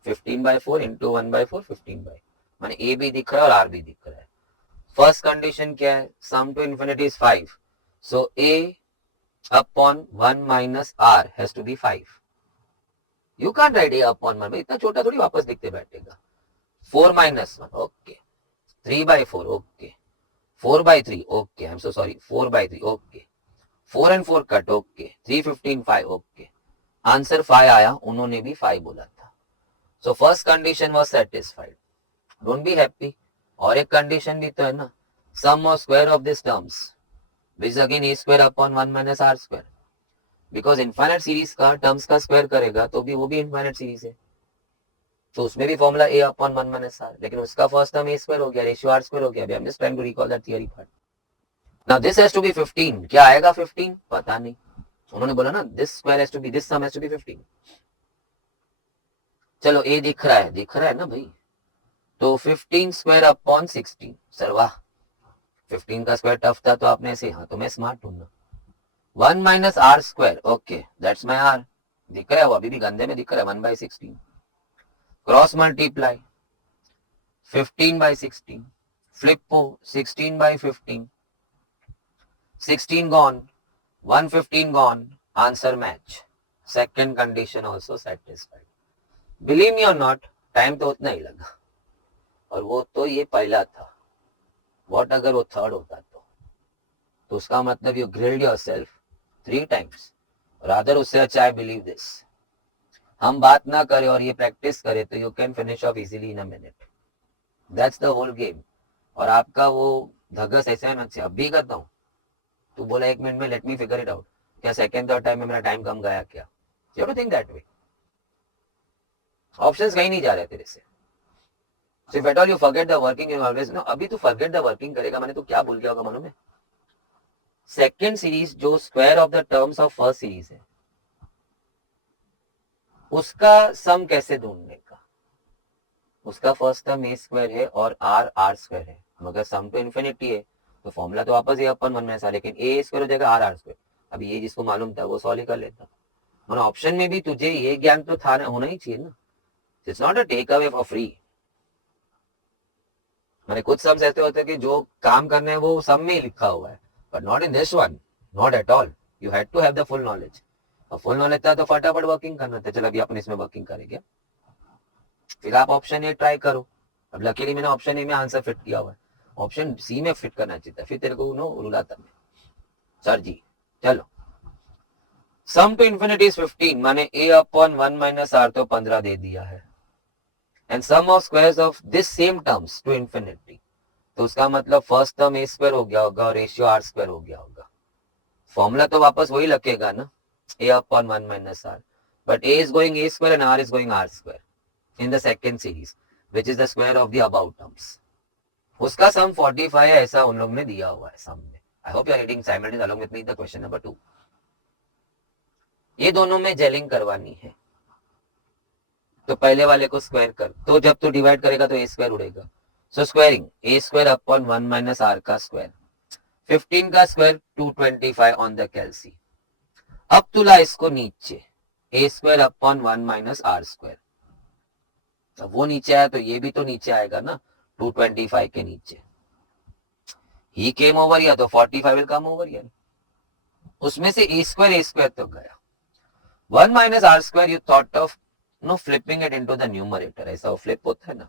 15/4 इंटू 1/4 15/, माने ए भी दिख रहा है और आर भी दिख रहा है. फर्स्ट कंडीशन क्या है? Sum to infinity is 5. So A upon 1 minus R has to be 5. You can't write A upon 1. इतना छोटा थोड़ी वापस लिखते बैठेगा. 4 minus 1. Okay. 3 by 4. Okay. 4 by 3. Okay. I'm so sorry. 4 by 3. Okay. 4 and 4 cut. Okay. 3, 15, 5. Okay. Answer 5 आया. उन्होंने भी 5 बोला था. So first condition was satisfied. Don't be happy. और एक कंडीशन भी तो है ना. Sum of square of these terms, which is again a square upon 1 minus r square. Because infinite series का टर्म्स का स्क्वायर करेगा तो भी वो भी इनफाइनाइट सीरीज है. तो उसमें भी formula a upon 1 minus r, लेकिन उसका फर्स्ट टर्म a स्क्वायर हो गया, रेशियो r स्क्वायर हो गया. I am just trying to recall that theory part. Now this has to be 15. क्या आएगा 15? पता नहीं. उन्होंने बोला ना this square has to be, this sum has to be 15. चलो a दिख रहा है ना भाई. तो 15 स्क्वायर अपॉन 16. सर वाह, 15 का स्क्वायर टफ था तो आपने ऐसे, हाँ तो मैं स्मार्ट हूं ना. 1 minus r square. Okay, that's my r. दिख रहा है वो, अभी भी गंदे में दिख रहा है. 1 by 16. Cross multiply 15 by 16. फ्लिपो 16 by 15. 16 gone, 115 gone. Answer match. Second condition also satisfied. Believe me और नॉट, टाइम तो उतना ही लगा. और वो तो ये पहला था. व्हाट अगर वो थर्ड होता तो उसका मतलब you grilled yourself 3 times. Rather उससे अच्छा आई बिलीव दिस. हम बात ना करें और ये प्रैक्टिस करें तो you can finish off easily in a minute. That's the whole game. और आपका वो धगस ऐसा है ना, अभी करता हूँ तो बोला 1 मिनट में, let me figure it out. क्या सेकेंड थर्ड टाइम में मेरा टाइम कम गया क्या? You have to think that way. Options कहीं नहीं जा रहे तेरे से. So if at all you forget the working, you always know. अभी तू forget the working करेगा, मैंने तो क्या भूल गया होगा मालूम है? सेकेंड सीरीज जो square of the terms of first series है उसका सम कैसे ढूंढने का. उसका फर्स्ट टर्म ए स्क्वायर है और आर आर स्क्वायर है, मगर सम तो इन्फिनिटी है तो फॉर्मूला तो वापस ये अपन 1 में ऐसा, लेकिन ए स्क्वायर हो जाएगा आर आर स्क्वायर. अभी ये जिसको मालूम था वो सॉल्व ही कर लेता. और ऑप्शन में भी तुझे ये ज्ञान तो था ना, होना ही चाहिए ना. It's not a take away for free. मैंने कुछ सम्स ऐसे होते हैं कि जो काम करने हैं वो सम में ही लिखा हुआ है, but not in this one, not at all. You had to have the full knowledge. और full knowledge था तो फटाफट वर्किंग करना था. चलो अभी अपन इसमें वर्किंग करेंगे. फिर आप ऑप्शन ए ट्राई करो. अब लकीली मैंने ऑप्शन ए में आंसर फिट किया हुआ है. ऑप्शन सी में फिट करना चाहिए था, फिर तेरे को नो रुलाता मैं. सर जी चलो. सम टू इन्फिनिटी इज 15, माने a अपॉन 1 माइनस r तो 15 दे दिया है. And sum of squares of this same terms to infinity, तो उसका मतलब फर्स्ट टर्म ए स्क्वायर हो गया होगा और रेशियो आर स्क्वायर हो गया होगा. फॉर्मूला तो वापस वही लगेगा ना, a upon 1 minus r, but a is going a square and r is going r square in the second series, which is the square of the above terms. उसका सम 45 है, ऐसा उन लोग ने दिया हुआ है सम में. I hope you are reading simultaneously along with me the question number 2. ये दोनों में जेलिंग करवानी है तो पहले वाले को स्क्वायर कर, तो जब तू डिवाइड करेगा तो a स्क्वायर उड़ेगा. So squaring a square upon 1 minus r का स्क्वायर. 15 का स्क्वायर 225 ऑन द कैलसी. अब तुला इसको नीचे a square upon 1 minus r square. अब वो नीचे आया तो ये भी तो नीचे आएगा ना 225 के नीचे. ही केम ओवर या तो 45 विल कम ओवर या. उसमें से a स्क्वायर तो गया. 1 minus r square you thought of no flipping it into the numerator. ऐसा वो फ्लिप होता है ना.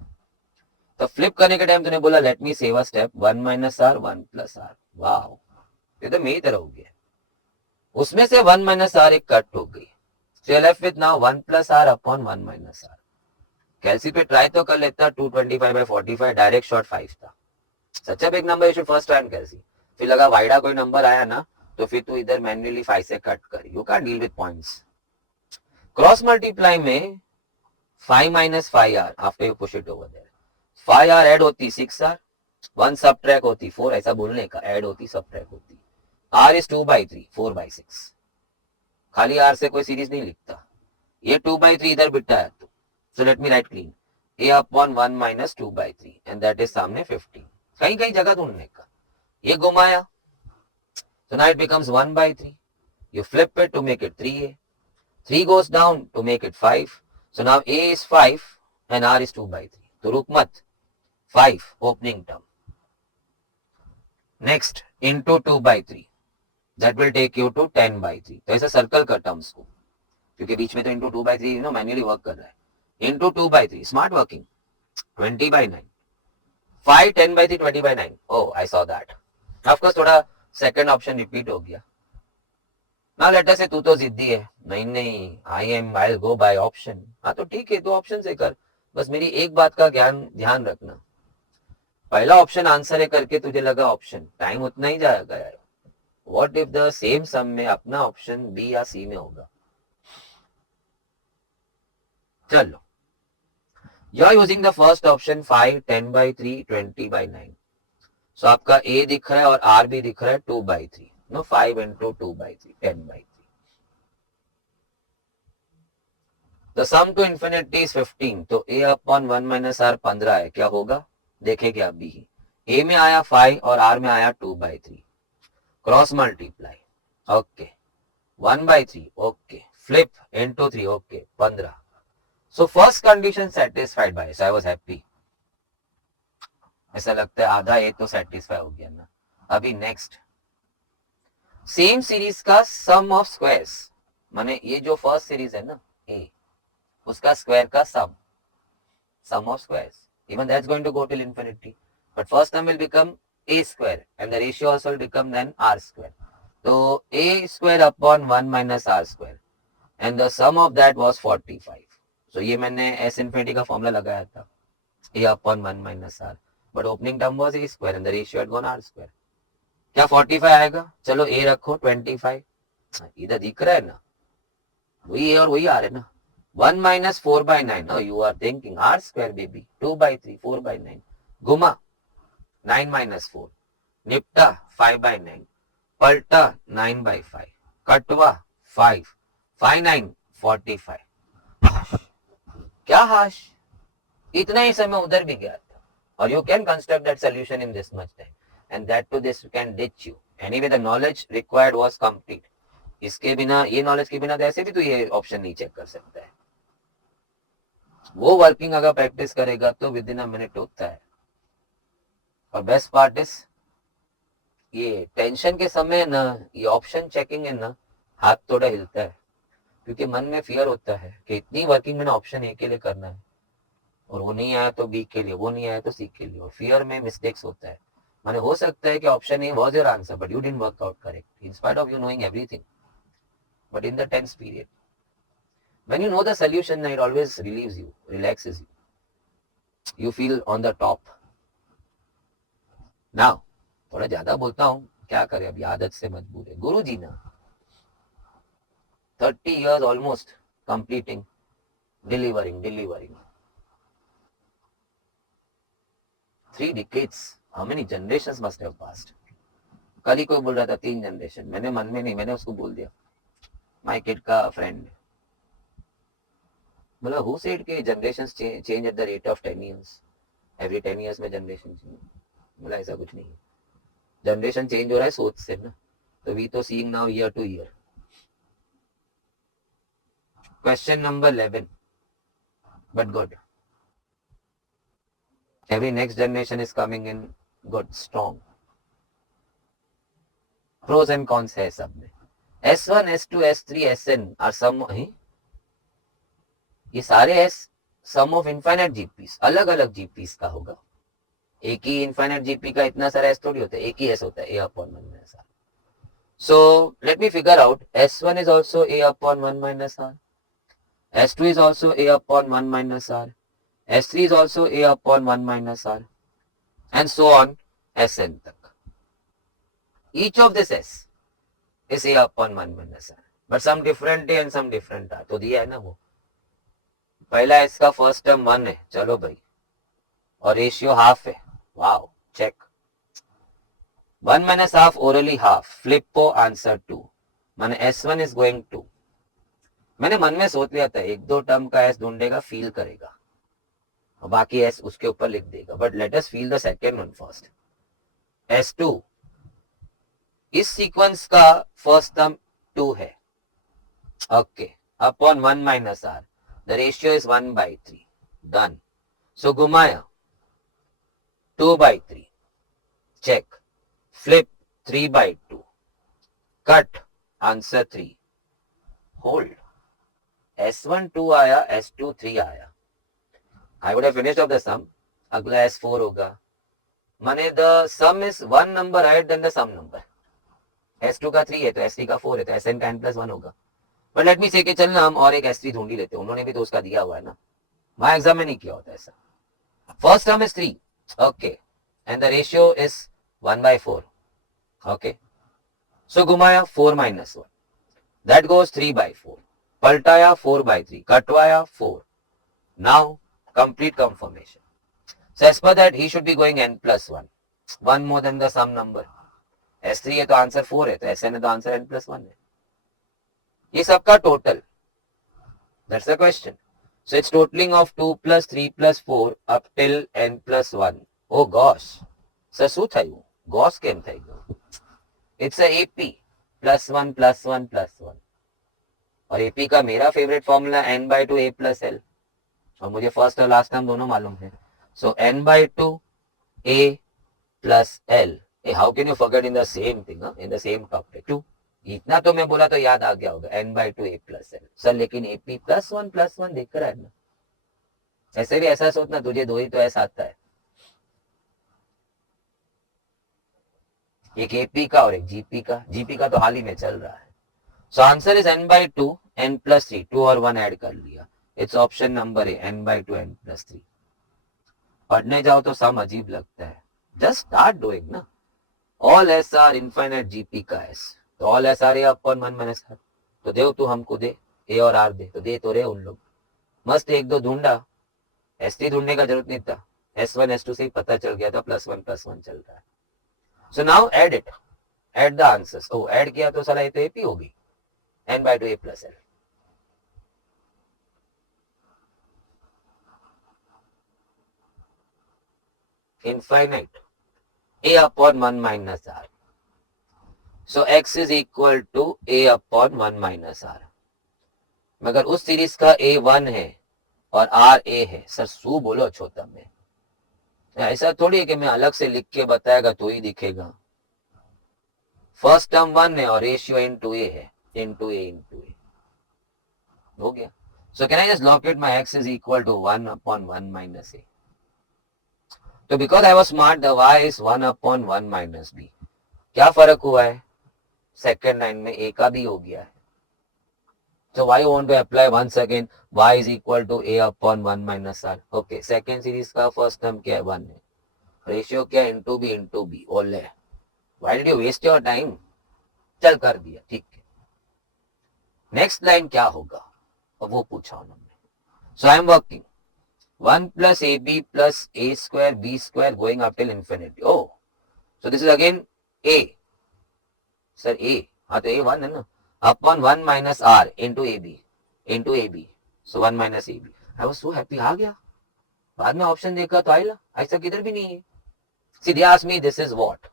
तो फ्लिप करने के टाइम तूने बोला let me save a step. 1 minus r 1 plus r. वाह, ये तो मेरी तरह हो गया. उसमें से 1 माइनस r एक कट हो गई. So you're left with now 1 plus r upon 1 minus r. कैलसी पे ट्राई तो कर लेता. 225 by 45 डायरेक्ट शॉर्ट 5 था. Such a big number, you should first time कैलसी. फिर लगा वाइडा कोई नंबर आया ना तो फिर तू इधर मैन्युअली 5 से कट कर. You can deal with points. Cross multiply में 5 minus 5r after you push it over there. 5r add होती 6r, 1 सबट्रैक होती 4. ऐसा बोलने का, ऐड होती सबट्रैक होती. r is 2 by 3, 4 by 6. खाली r से कोई सीरीज नहीं लिखता. ये 2 by 3 इधर बिठा है तो. सो let me right clean. a upon 1 minus 2 by 3 and that is सामने 15. कहीं कहीं जगह ढूंढने का. ये घुमाया so now it becomes 1 by 3. You flip it to make it 3a. 3 goes down to make it 5. So now a is 5 and r is 2 by 3. तो रुक मत. 5 opening term. Next into 2 by 3. That will take you to 10/3। तो ऐसा circle कर terms को, क्योंकि बीच में तो इंटू 2/3 मैन्युअली वर्क कर रहा है। Into 2/3 smart working 20/9 5 10/3 20/9। Oh I saw that. Of course थोड़ा सेकंड ऑप्शन रिपीट हो गया ना। लेटर से तू तो जिद्दी है, नहीं नहीं आई गो बाय ऑप्शन। हाँ तो ठीक है, दो ऑप्शन से कर, बस मेरी एक बात का ध्यान रखना, पहला ऑप्शन आंसर है करके तुझे लगा ऑप्शन, टाइम उतना ही जाएगा यार। What if the same sum में अपना ऑप्शन बी या सी में होगा। चलो, you are using the first option 5 10/3 20/9। सो आपका ए दिख रहा है और आर भी दिख रहा है 2/3। No 5 into 2/3 10/3। The sum to infinity is 15। तो ए अपॉन 1 माइनस आर 15 है, क्या होगा देखेंगे अभी ही। ए में आया 5 और आर में आया 2/3, cross multiply, okay 1/3, okay flip into 3, okay 15। So first condition satisfied by, I was happy. ऐसा लगता है आधा ए तो सेटिस्फाई हो गया ना। अभी नेक्स्ट, सेम सीरीज का सम ऑफ स्क्वायर्स, माने ये जो फर्स्ट सीरीज है ना ए, उसका स्क्वायर का sum of squares, even that's going to go till infinity, but first term will become a square and the ratio also will become then r square. So a square upon 1 minus r square and the sum of that was 45. So ये मैंने s infinity का formula लगाया था, a upon 1 minus r, but opening term was a square and the ratio had gone r square. क्या 45 आएगा? चलो a रखो 25, इधर दिख रहा है ना, वही a और वही r है ना। 1 minus 4/9, oh you are thinking r square baby, 2/3 4/9, घुमा 9 minus 4, निपटा 5/9, पलटा 9/5, कटवा 5, 5 9 45। क्या हाश, इतना ही समय उधर भी गया था। और you can construct that solution in this much time and that to this can ditch you. Anyway the knowledge required was complete. इसके बिना, ये नॉलेज के बिना तो ऐसे भी तो ये ऑप्शन नहीं चेक कर सकता है। वो वर्किंग अगर प्रैक्टिस करेगा तो विद इन अ मिनट होता है। और बेस्ट पार्ट इज, ये टेंशन के समय ना ये ऑप्शन चेकिंग है ना, हाथ थोड़ा हिलता है, क्योंकि मन में फियर होता है कि इतनी वर्किंग मैंने ऑप्शन ए के लिए करना है और वो नहीं आया तो बी के लिए, वो नहीं आया तो सी के लिए, और फियर में मिस्टेक्स होता है। माने हो सकता है कि option A was your answer but you didn't work out correct in spite of you knowing everything, but in the tense period when you know the solution it always relieves you, relaxes you, you feel on the top. Now थोड़ा ज्यादा बोलता हूँ, क्या करें, अभी आदत से मजबूर है। गुरु जी ना 30 years almost completing, delivering 3 decades, how many generations must have passed। कल ही कोई बोल रहा था 3 जनरेशन, मैंने मन में नहीं, मैंने उसको बोल दिया, माय किड का फ्रेंड बोला हु सेड के generations change at the rate of 10 years, every 10 years में जनरेशन चेंज। बोला ऐसा कुछ नहीं है, जनरेशन चेंज हो रहा है सोच से ना। तो वी तो seeing now year to year. Question number 11, but good, every next generation is coming in good strong। Pros and cons है सब में। S1 S2 S3 Sn are some, ये सारे एस सम ऑफ इनफाइनाइट जीपीस, अलग अलग जीपीस का होगा। एक ही इनफाइनाइट जीपी का इतना सारा एस थोड़ी होता है, एक ही एस होता है, a upon 1 minus r. So let me figure out, S1 is also a upon 1 minus r, S2 is also a upon 1 minus r, S3 is also a upon 1 minus r, and so on Sn तक। Each of this S is a upon 1 minus r, but some different a and some different r। तो दिया है ना वो, पहला S का first term 1 है, चलो भाई, और रेशियो हाफ है, wow check. 1 minus half orally half, flippo answer 2, माने S1 is going to, मैंने मन में सोच लिया था एक दो टर्म का एस ढूंढेगा, फील करेगा और बाकी एस उसके ऊपर लिख देगा, but let us feel the second one first. S2 इस सीक्वेंस का फर्स्ट टर्म 2 है, okay, upon 1 minus r, the ratio is 1/3, done. So घुमाया 2/3, check, flip 3/2, cut answer 3 hold S1 2 आया S2 3 आया I would have finished off the sum अगला S4 होगा माने the sum is one number higher than the sum number S2 का 3 है तो S3 का 4 है तो Sn का n+1 होगा बट लेट मी से कि चलना हम और एक S3 ढूंढ ही लेते हैं उन्होंने भी तो उसका दिया हुआ है ना वहां एग्जाम में नहीं किया होता ऐसा first term is 3 okay and the ratio is 1/4 okay so घुमाया 4 - 1 that goes 3/4 पलटाया 4/3 कटवाया 4 now complete confirmation so as per that he should be going n+1 one more than the sum number S3 है तो answer 4 है तो Sn है तो answer n+1 है ये सबका total that's the question so it's totaling of 2 + 3 + 4 up till n+1 oh gosh sir શું થયું ગોસ કેમ થઈ ગયું it's a AP +1 +1 +1 और AP का मेरा favourite formula n/2 a + l और मुझे फर्स्ट और लास्ट टर्म दोनों मालूम है सो n/2 a + l how can you forget in the same thing in the same topic 2 इतना तो मैं बोला तो याद आ गया होगा n/2 a + l सर लेकिन AP +1 +1 देख रहा है ना ऐसे भी ऐसा सोचना तुझे दो ही तो ऐसा आता है एक AP का और एक GP का तो हाल ही में चल रहा है सो आंसर इज n/2 n+3 2 और 1 ऐड कर लिया it's option number A n/2 n+3 पढ़ने जाओ तो सम अजीब लगता है जस्ट स्टार्ट डूइंग ना all S R infinite GP का एस तो all S R A upon 1 - r तो दे तू हमको दे ए और आर दे तो दे तो रहे उन लोग मस्त एक दो ढूंढा S3 ढूंढने का जरूरत नहीं था S1 S2 से ही पता चल गया था +1 +1 चल रहा है so now add it add the answers ओ ऐड किया तो साला ये तो एपी होगी n/2 a + l infinite a upon 1 - r so x is equal to a upon 1 - r मगर उस सीरीज का a 1 है और r a है सर सू बोलो छोटा में ऐसा थोड़ी है कि मैं अलग से लिख के बताएगा तो ही दिखेगा फर्स्ट टर्म 1 है और रेशियो इनटू a है इनटू a हो गया so can I just lock it my x is equal to 1 upon 1 - a तो because I was smart the y is 1 upon 1 - b क्या फर्क हुआ है सेकेंड लाइन में a का भी हो गया है so y want to apply once again y is equal to a upon 1 - r okay second series का फर्स्ट टर्म क्या है 1 है रेशियो क्या है इनटू b ओले why did you waste your time चल कर दिया ठीक है नेक्स्ट लाइन क्या होगा और वो पूछा उन्होंने सो I am working 1 + ab + a² b² going up till infinity oh so this is again a sir a हाँ तो a 1 है ना upon 1 - r into ab so 1 - ab I was so happy आ गया बाद में ऑप्शन देखा तो आइला ऐसा किधर भी नहीं है सीधे ask me this is what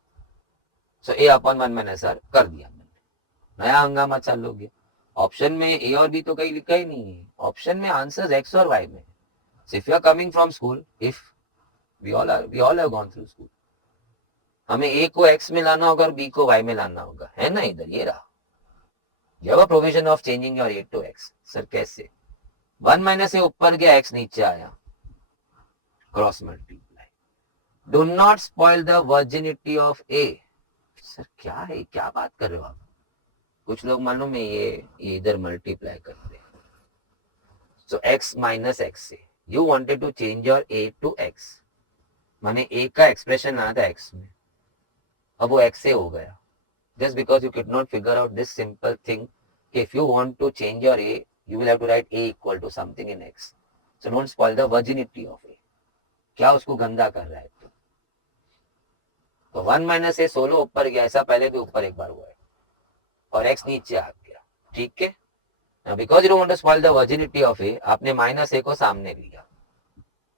so a upon 1 - r कर दिया मैंने नया हंगामा चालू हो गया ऑप्शन में ए और बी तो कहीं लिखा ही नहीं है ऑप्शन में आंसर्स एक्स और वाई में so if you are coming from school if we all have gone through school हमें ए को एक्स में लाना होगा और बी को वाई में लाना होगा है ना इधर ये रहा you have a provision of changing your a to x sir कैसे 1 - a ऊपर गया x नीचे आया cross multiply do not spoil the virginity of A sir क्या है क्या बात कर रहे हो आप कुछ लोग मालूम है ये इधर मल्टीप्लाई करते हैं सो x - x से you wanted to change your a to x माने a का एक्सप्रेशन आना था x में अब वो x से हो गया just because you could not figure out this simple thing if you want to change your a you will have to write a equal to something in x so don't spoil the virginity of a क्या उसको गंदा कर रहा है तो 1 - a 16 ऊपर गया ऐसा पहले भी ऊपर एक बार हुआ है और x नीचे आ गया ठीक है because you don't want to spoil the virginity of a आपने -a को सामने लिया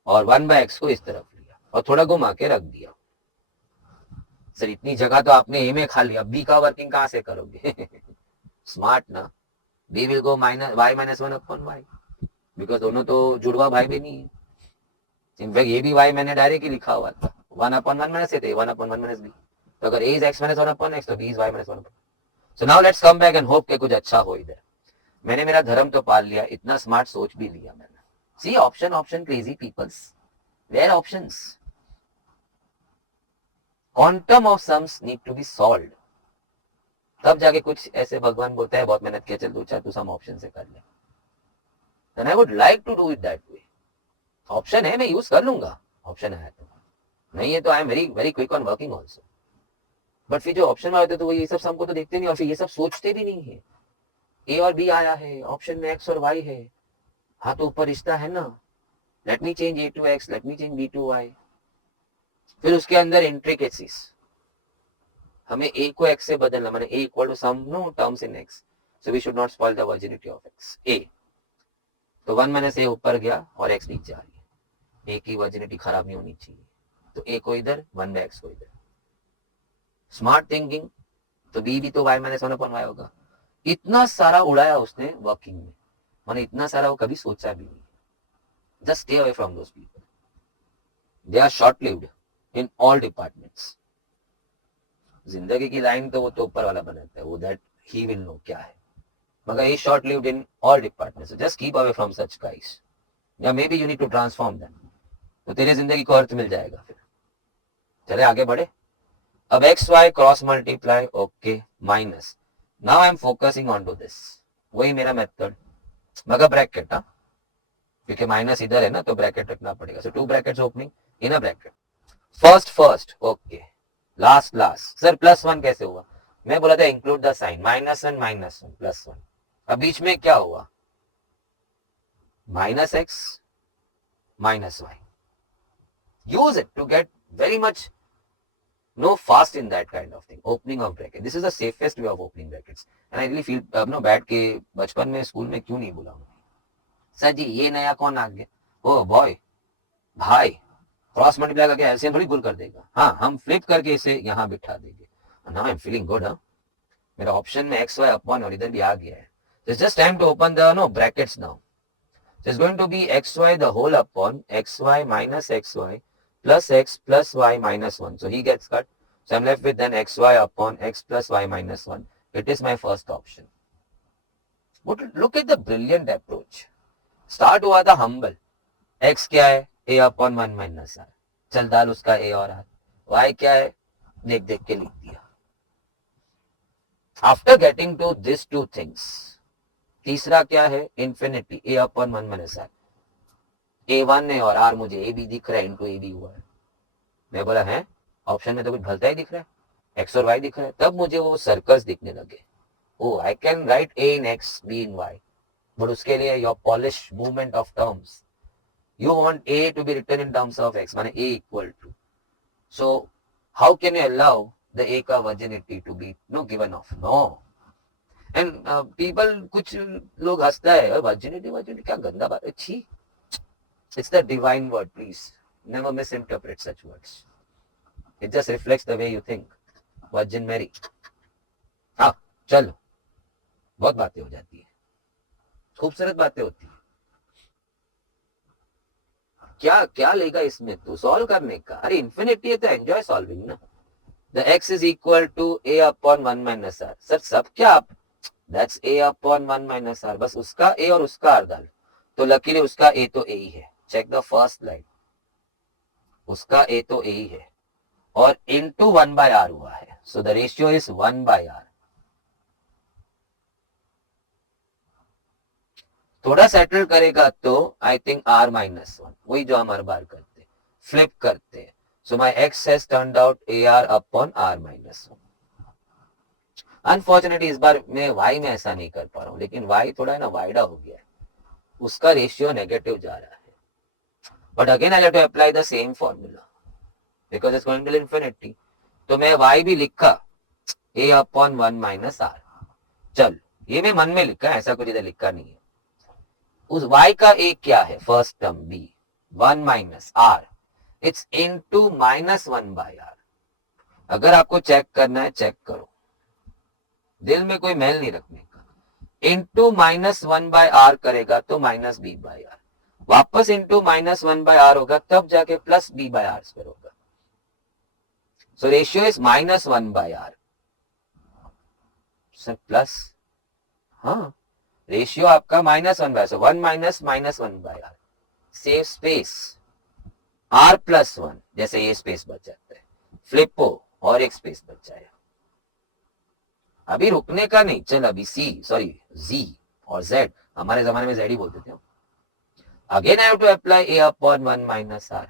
और 1/x को इस तरफ लिया और थोड़ा घुमा के रख दिया सर इतनी जगह तो आपने ए में खा लिया बी का वर्किंग कहां से करोगे स्मार्ट ना b will go y - 1 upon y बिकॉज दोनों तो जुड़वा भाई भी नहीं है इनफैक्ट ये भी y मैंने डायरेक्ट ही लिखा हुआ था 1 upon 1 - a थे 1 upon 1 - b तो अगर a is x - 1 upon x तो b is y - 1 upon so now let's come back and hope के कुछ अच्छा हो इधर। मैंने मेरा धर्म तो पाल लिया, इतना स्मार्ट सोच भी लिया मैंने। C option option crazy peoples, where options, quantum of sums need to be solved, तब जाके कुछ ऐसे भगवान बोलते हैं बहुत मेहनत किया, चल दो चार तू सम ऑप्शन से कर ले। Then I would like to do it that way. Option है, मैं यूज कर लूंगा, ऑप्शन है तो, नहीं है तो I am very very quick on working also. But फिर जो ऑप्शन में होते तो वो ये सब सम को तो देखते नहीं और फिर ये सब सोचते भी नहीं है। ए और बी आया है, ऑप्शन में एक्स और वाई है, हाँ तो ऊपर रिश्ता है ना, let me change a to x, let me change b to y. फिर उसके अंदर इंट्रिकेसीज, हमें ए को एक्स से बदलना, माने a equal to some no terms in x, so we should not spoil the virginity of x. A तो 1 minus ए ऊपर गया और एक्स नीचे आ गया, ए की वर्जिनिटी खराब नहीं होनी चाहिए, तो ए को इधर 1 बाय एक्स को इधर। स्मार्ट थिंकिंग, तो बी भी तो वाई माइनस 1 अपॉन वाई होगा। इतना सारा उड़ाया उसने वर्किंग में, माने इतना सारा वो कभी सोचा भी नहीं। Just stay away from those people, they are short lived in all departments. जिंदगी की लाइन तो वो तो ऊपर वाला बनाता है, वो दैट ही विल नो क्या है, मगर ये short lived in all departments. Just keep away from such guys, या maybe you need to transform them, तो तेरे जिंदगी को अर्थ मिल जाएगा। फिर चले आगे बढ़े। अब x y cross multiply, okay, minus, now I am focusing on to this, वही मेरा मेथड, मगर ब्रैकेट, हाँ, क्योंकि माइनस इधर है ना तो ब्रैकेट रखना पड़ेगा। सो 2 brackets opening in a bracket, first, okay, last. Sir +1 कैसे हुआ? मैं बोला था इंक्लूड द साइन, -1 +1, अब बीच में क्या हुआ, -x -y, use it to get very much no fast in that kind of thing, opening of bracket, this is the safest way of opening brackets, and I really feel no bad के बचपन में school में क्यों नहीं बोला sir जी ये नया कौन आ गया, ओ बॉय भाई, क्रॉस मल्टीप्लाई करके एलसीएम थोड़ी गुल कर देगा, हाँ हम फ्लिप करके इसे यहाँ बिठा देंगे। Now I am feeling good, हाँ मेरा ऑप्शन में एक्स वाई अपॉन और इधर भी आ गया है, it's just time to open the no brackets now. It's going to be x y the whole upon x y minus x y plus x plus y minus 1, so he gets cut, so I'm left with then xy upon x plus y minus 1. It is my first option. But look at the brilliant approach. Start हुआ था humble, x क्या है a upon 1 minus r, चल डाल उसका a और r, y क्या है देख देख के लिख दिया। After getting to these two things, तीसरा क्या है infinity a upon 1 minus r, a1 है और r मुझे a भी दिख रहा है, इनको a भी हुआ है। मैं बोला है ऑप्शन में तो कुछ भलता ही दिख रहा है, एक्स और वाई दिख रहा है, तब मुझे वो सर्कस दिखने लगे। Oh I can write a in x b in y, but उसके लिए your polish movement of terms, you want a to be written in terms of x, माने a equal to, so how can you allow the a का virginity to be no given off, no. And people, कुछ लोग हंसता है virginity क्या गंदा बात है, छी, it's the divine word, please never miss interpret such words, it just reflects the way you think, Virgin Mary। हाँ चलो, बहुत बातें हो जाती है, खूबसूरत बातें होती है, क्या क्या लेगा इसमें तो सॉल्व करने का, अरे इन्फिनिटी है तो एंजॉय सॉल्विंग ना। The x is equal to a upon 1 minus r, sir सब क्या आप, that's a upon 1 minus r, बस उसका a और उसका r डालो, तो लकीली उसका a तो a ही है, चेक द फर्स्ट लाइन, उसका a तो a ही है और इंटू 1 बाय आर हुआ है, so the ratio is 1 by r. थोड़ा सेटल करेगा तो आई थिंक r -1, वही जो हम हर बार करते, फ्लिप करते, so my x has turned out ar upon r -1। Unfortunately इस बार मैं y में ऐसा नहीं कर पा रहा हूं, लेकिन y थोड़ा है ना वाइडा हो गया है, उसका रेशियो नेगेटिव जा रहा है, but again I have to apply the same formula because it's going to infinity, तो मैं y भी लिखा a अपॉन 1 माइनस r, चल ये मैं मन में लिखा है, ऐसा कुछ इधर लिखा नहीं है। उस y का a क्या है, first term b 1 minus r, it's into -1 by r। अगर आपको चेक करना है चेक करो, दिल में कोई मैल नहीं रखने का, इनटू -1 बाय r करेगा तो -b बाय r, वापस इनटू -1 बाय r होगा तब जाके plus b by r square होगा, so ratio is -1 by r, sir plus, हाँ रेशियो आपका -1/r, so 1 minus -1/r, save space, r + 1, जैसे ये स्पेस बच जाता है, फ्लिपो और एक स्पेस बच जाएगा। अभी रुकने का नहीं, चल अभी z और z, हमारे जमाने में z ही बोलते थे। Again I have to apply a upon 1 minus r,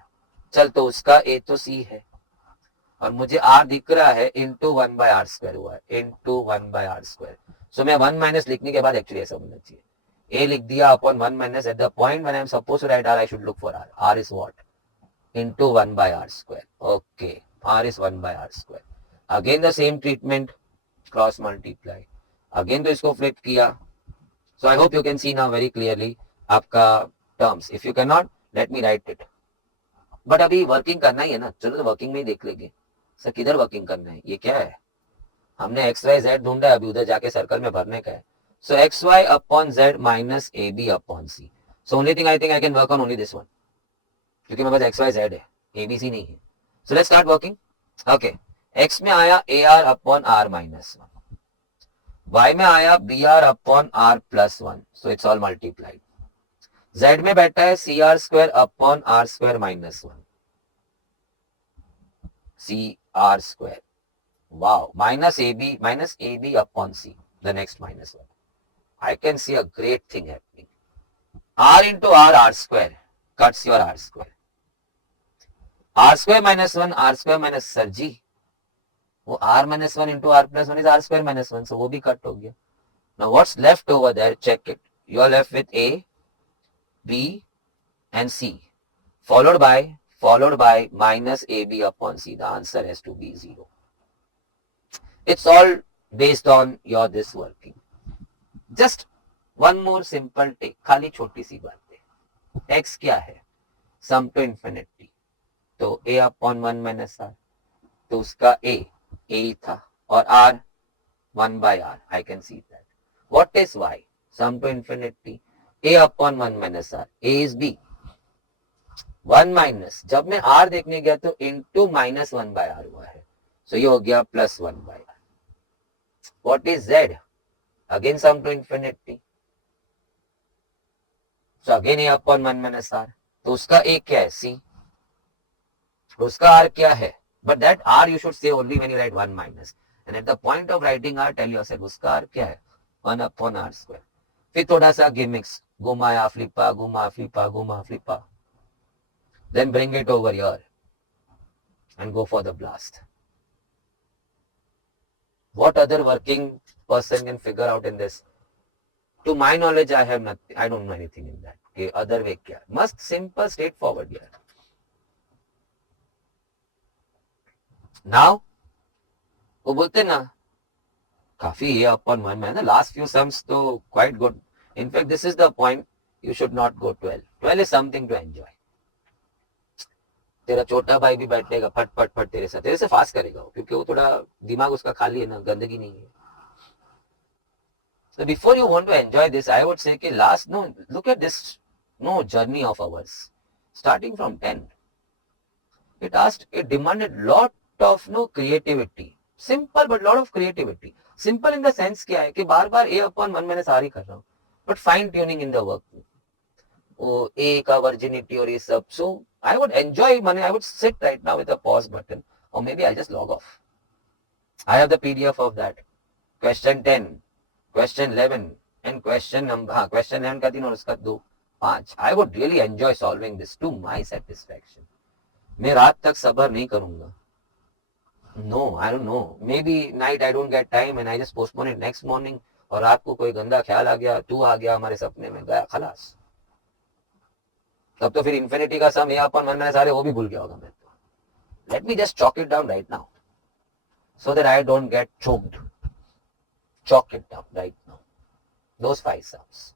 चल तो उसका a तो c है और मुझे r दिख रहा है इंटू 1/r² हुआ है, इंटू 1/r²। सो मैं 1 माइनस लिखने के बाद एक्चुअली ऐसा होना चाहिए, a लिख दिया upon 1 minus, at the point when I am suppose to write r I should look for r is what, into 1/r²। Okay, r is 1/r²। Again the same treatment, cross multiply, again तो इसको flip किया। So I hope you can see now very clearly आपका terms. If you can not, let me write it. But अभी working करना ही है ना, चलो तो वर्किंग में ही देख लेंगे। सर किधर वर्किंग करना है, ये क्या है, हमने एक्स वाई जेड ढूंढा है, अभी उधर जाके सर्कल में भरने का है। So x y upon z minus a b upon c, so only thing I think I can work on only this one, क्योंकि मेरे पास एक्स वाई जेड है, ए बी सी नहीं है। So let's start working. Okay, x में आया a r upon r minus 1, y में आया b r upon r plus 1, so it's all multiplied. Z में बैठा है c r square upon r square minus 1, c r square, wow, minus AB upon C, the next minus 1. I can see a great thing happening. R into R square cuts your R square. R square minus 1, R square minus, sir जी वो R minus 1 into R plus 1 is R square minus 1, so वो भी cut हो गया। Now what's left over there, check it. You are left with A, B and C, followed by minus AB upon C. The answer has to be 0. It's all based on your this working. Just one more simple take, खाली छोटी सी बात है। x क्या है, sum to infinity, तो a upon 1 minus r, तो उसका a ही था, और r 1/r, I can see that. What is y, sum to infinity, a upon 1 minus r, a is b, 1 minus, जब मैं r देखने गया तो इंटू -1/r हुआ है, सो ये हो गया +1/r। What is z? Again sum to infinity. So again a upon 1 minus r. तो उसका a क्या है, c, उसका r क्या है, but that r you should say only when you write 1 minus, and at the point of writing r tell yourself उसका r क्या है, 1 upon r square। फिर थोड़ा सा gimmicks, घुमाया फ्लिपा, घुमा फ्लिपा, घुमा Flippa, then bring it over here and go for the blast. What other working person can figure out in this? To my knowledge, I have nothing. I don't know anything in that. Okay, other way क्या? Must simple, straightforward यार. Now, वो बोलते ना, काफी ये upon 1 में है ना. Last few sums तो quite good. In fact, this is the point. You should not go 12. 12 is something to enjoy. तेरा छोटा भाई भी बैठेगा फट फट फट तेरे से फास्ट करेगा वो, क्योंकि वो थोड़ा दिमाग उसका खाली है ना, गंदगी नहीं है। So before you want to enjoy this, I would say कि last, no, look at this, no, journey of ours, starting from 10. It demanded lot of no creativity, simple but lot of creativity. Simple in the sense क्या है कि बार बार a upon 1 मैंने सारी कर रहा हूँ, but fine tuning in the work, वो a का virginity और ये सब, so I would enjoy money. I would sit right now with a pause button, or maybe I'll just log off. I have the PDF of that. Question 10, question 11, and question number, question 11 का 3 और उसका 2, 5. I would really enjoy solving this to my satisfaction. मैं रात तक सब्र नहीं करूंगा. No, I don't know. Maybe night I don't get time and I just postpone it next morning. और रात को कोई गंदा ख्याल आ गया, तू आ गया हमारे सपने में, गया खलास. तब तो फिर इन्फिनिटी का सम यहाँ पर मैंने सारे वो भी भूल गया होगा मैं तो. Let me just chalk it down right now, so that I don't get choked. Chalk it down right now. Those 5 sums.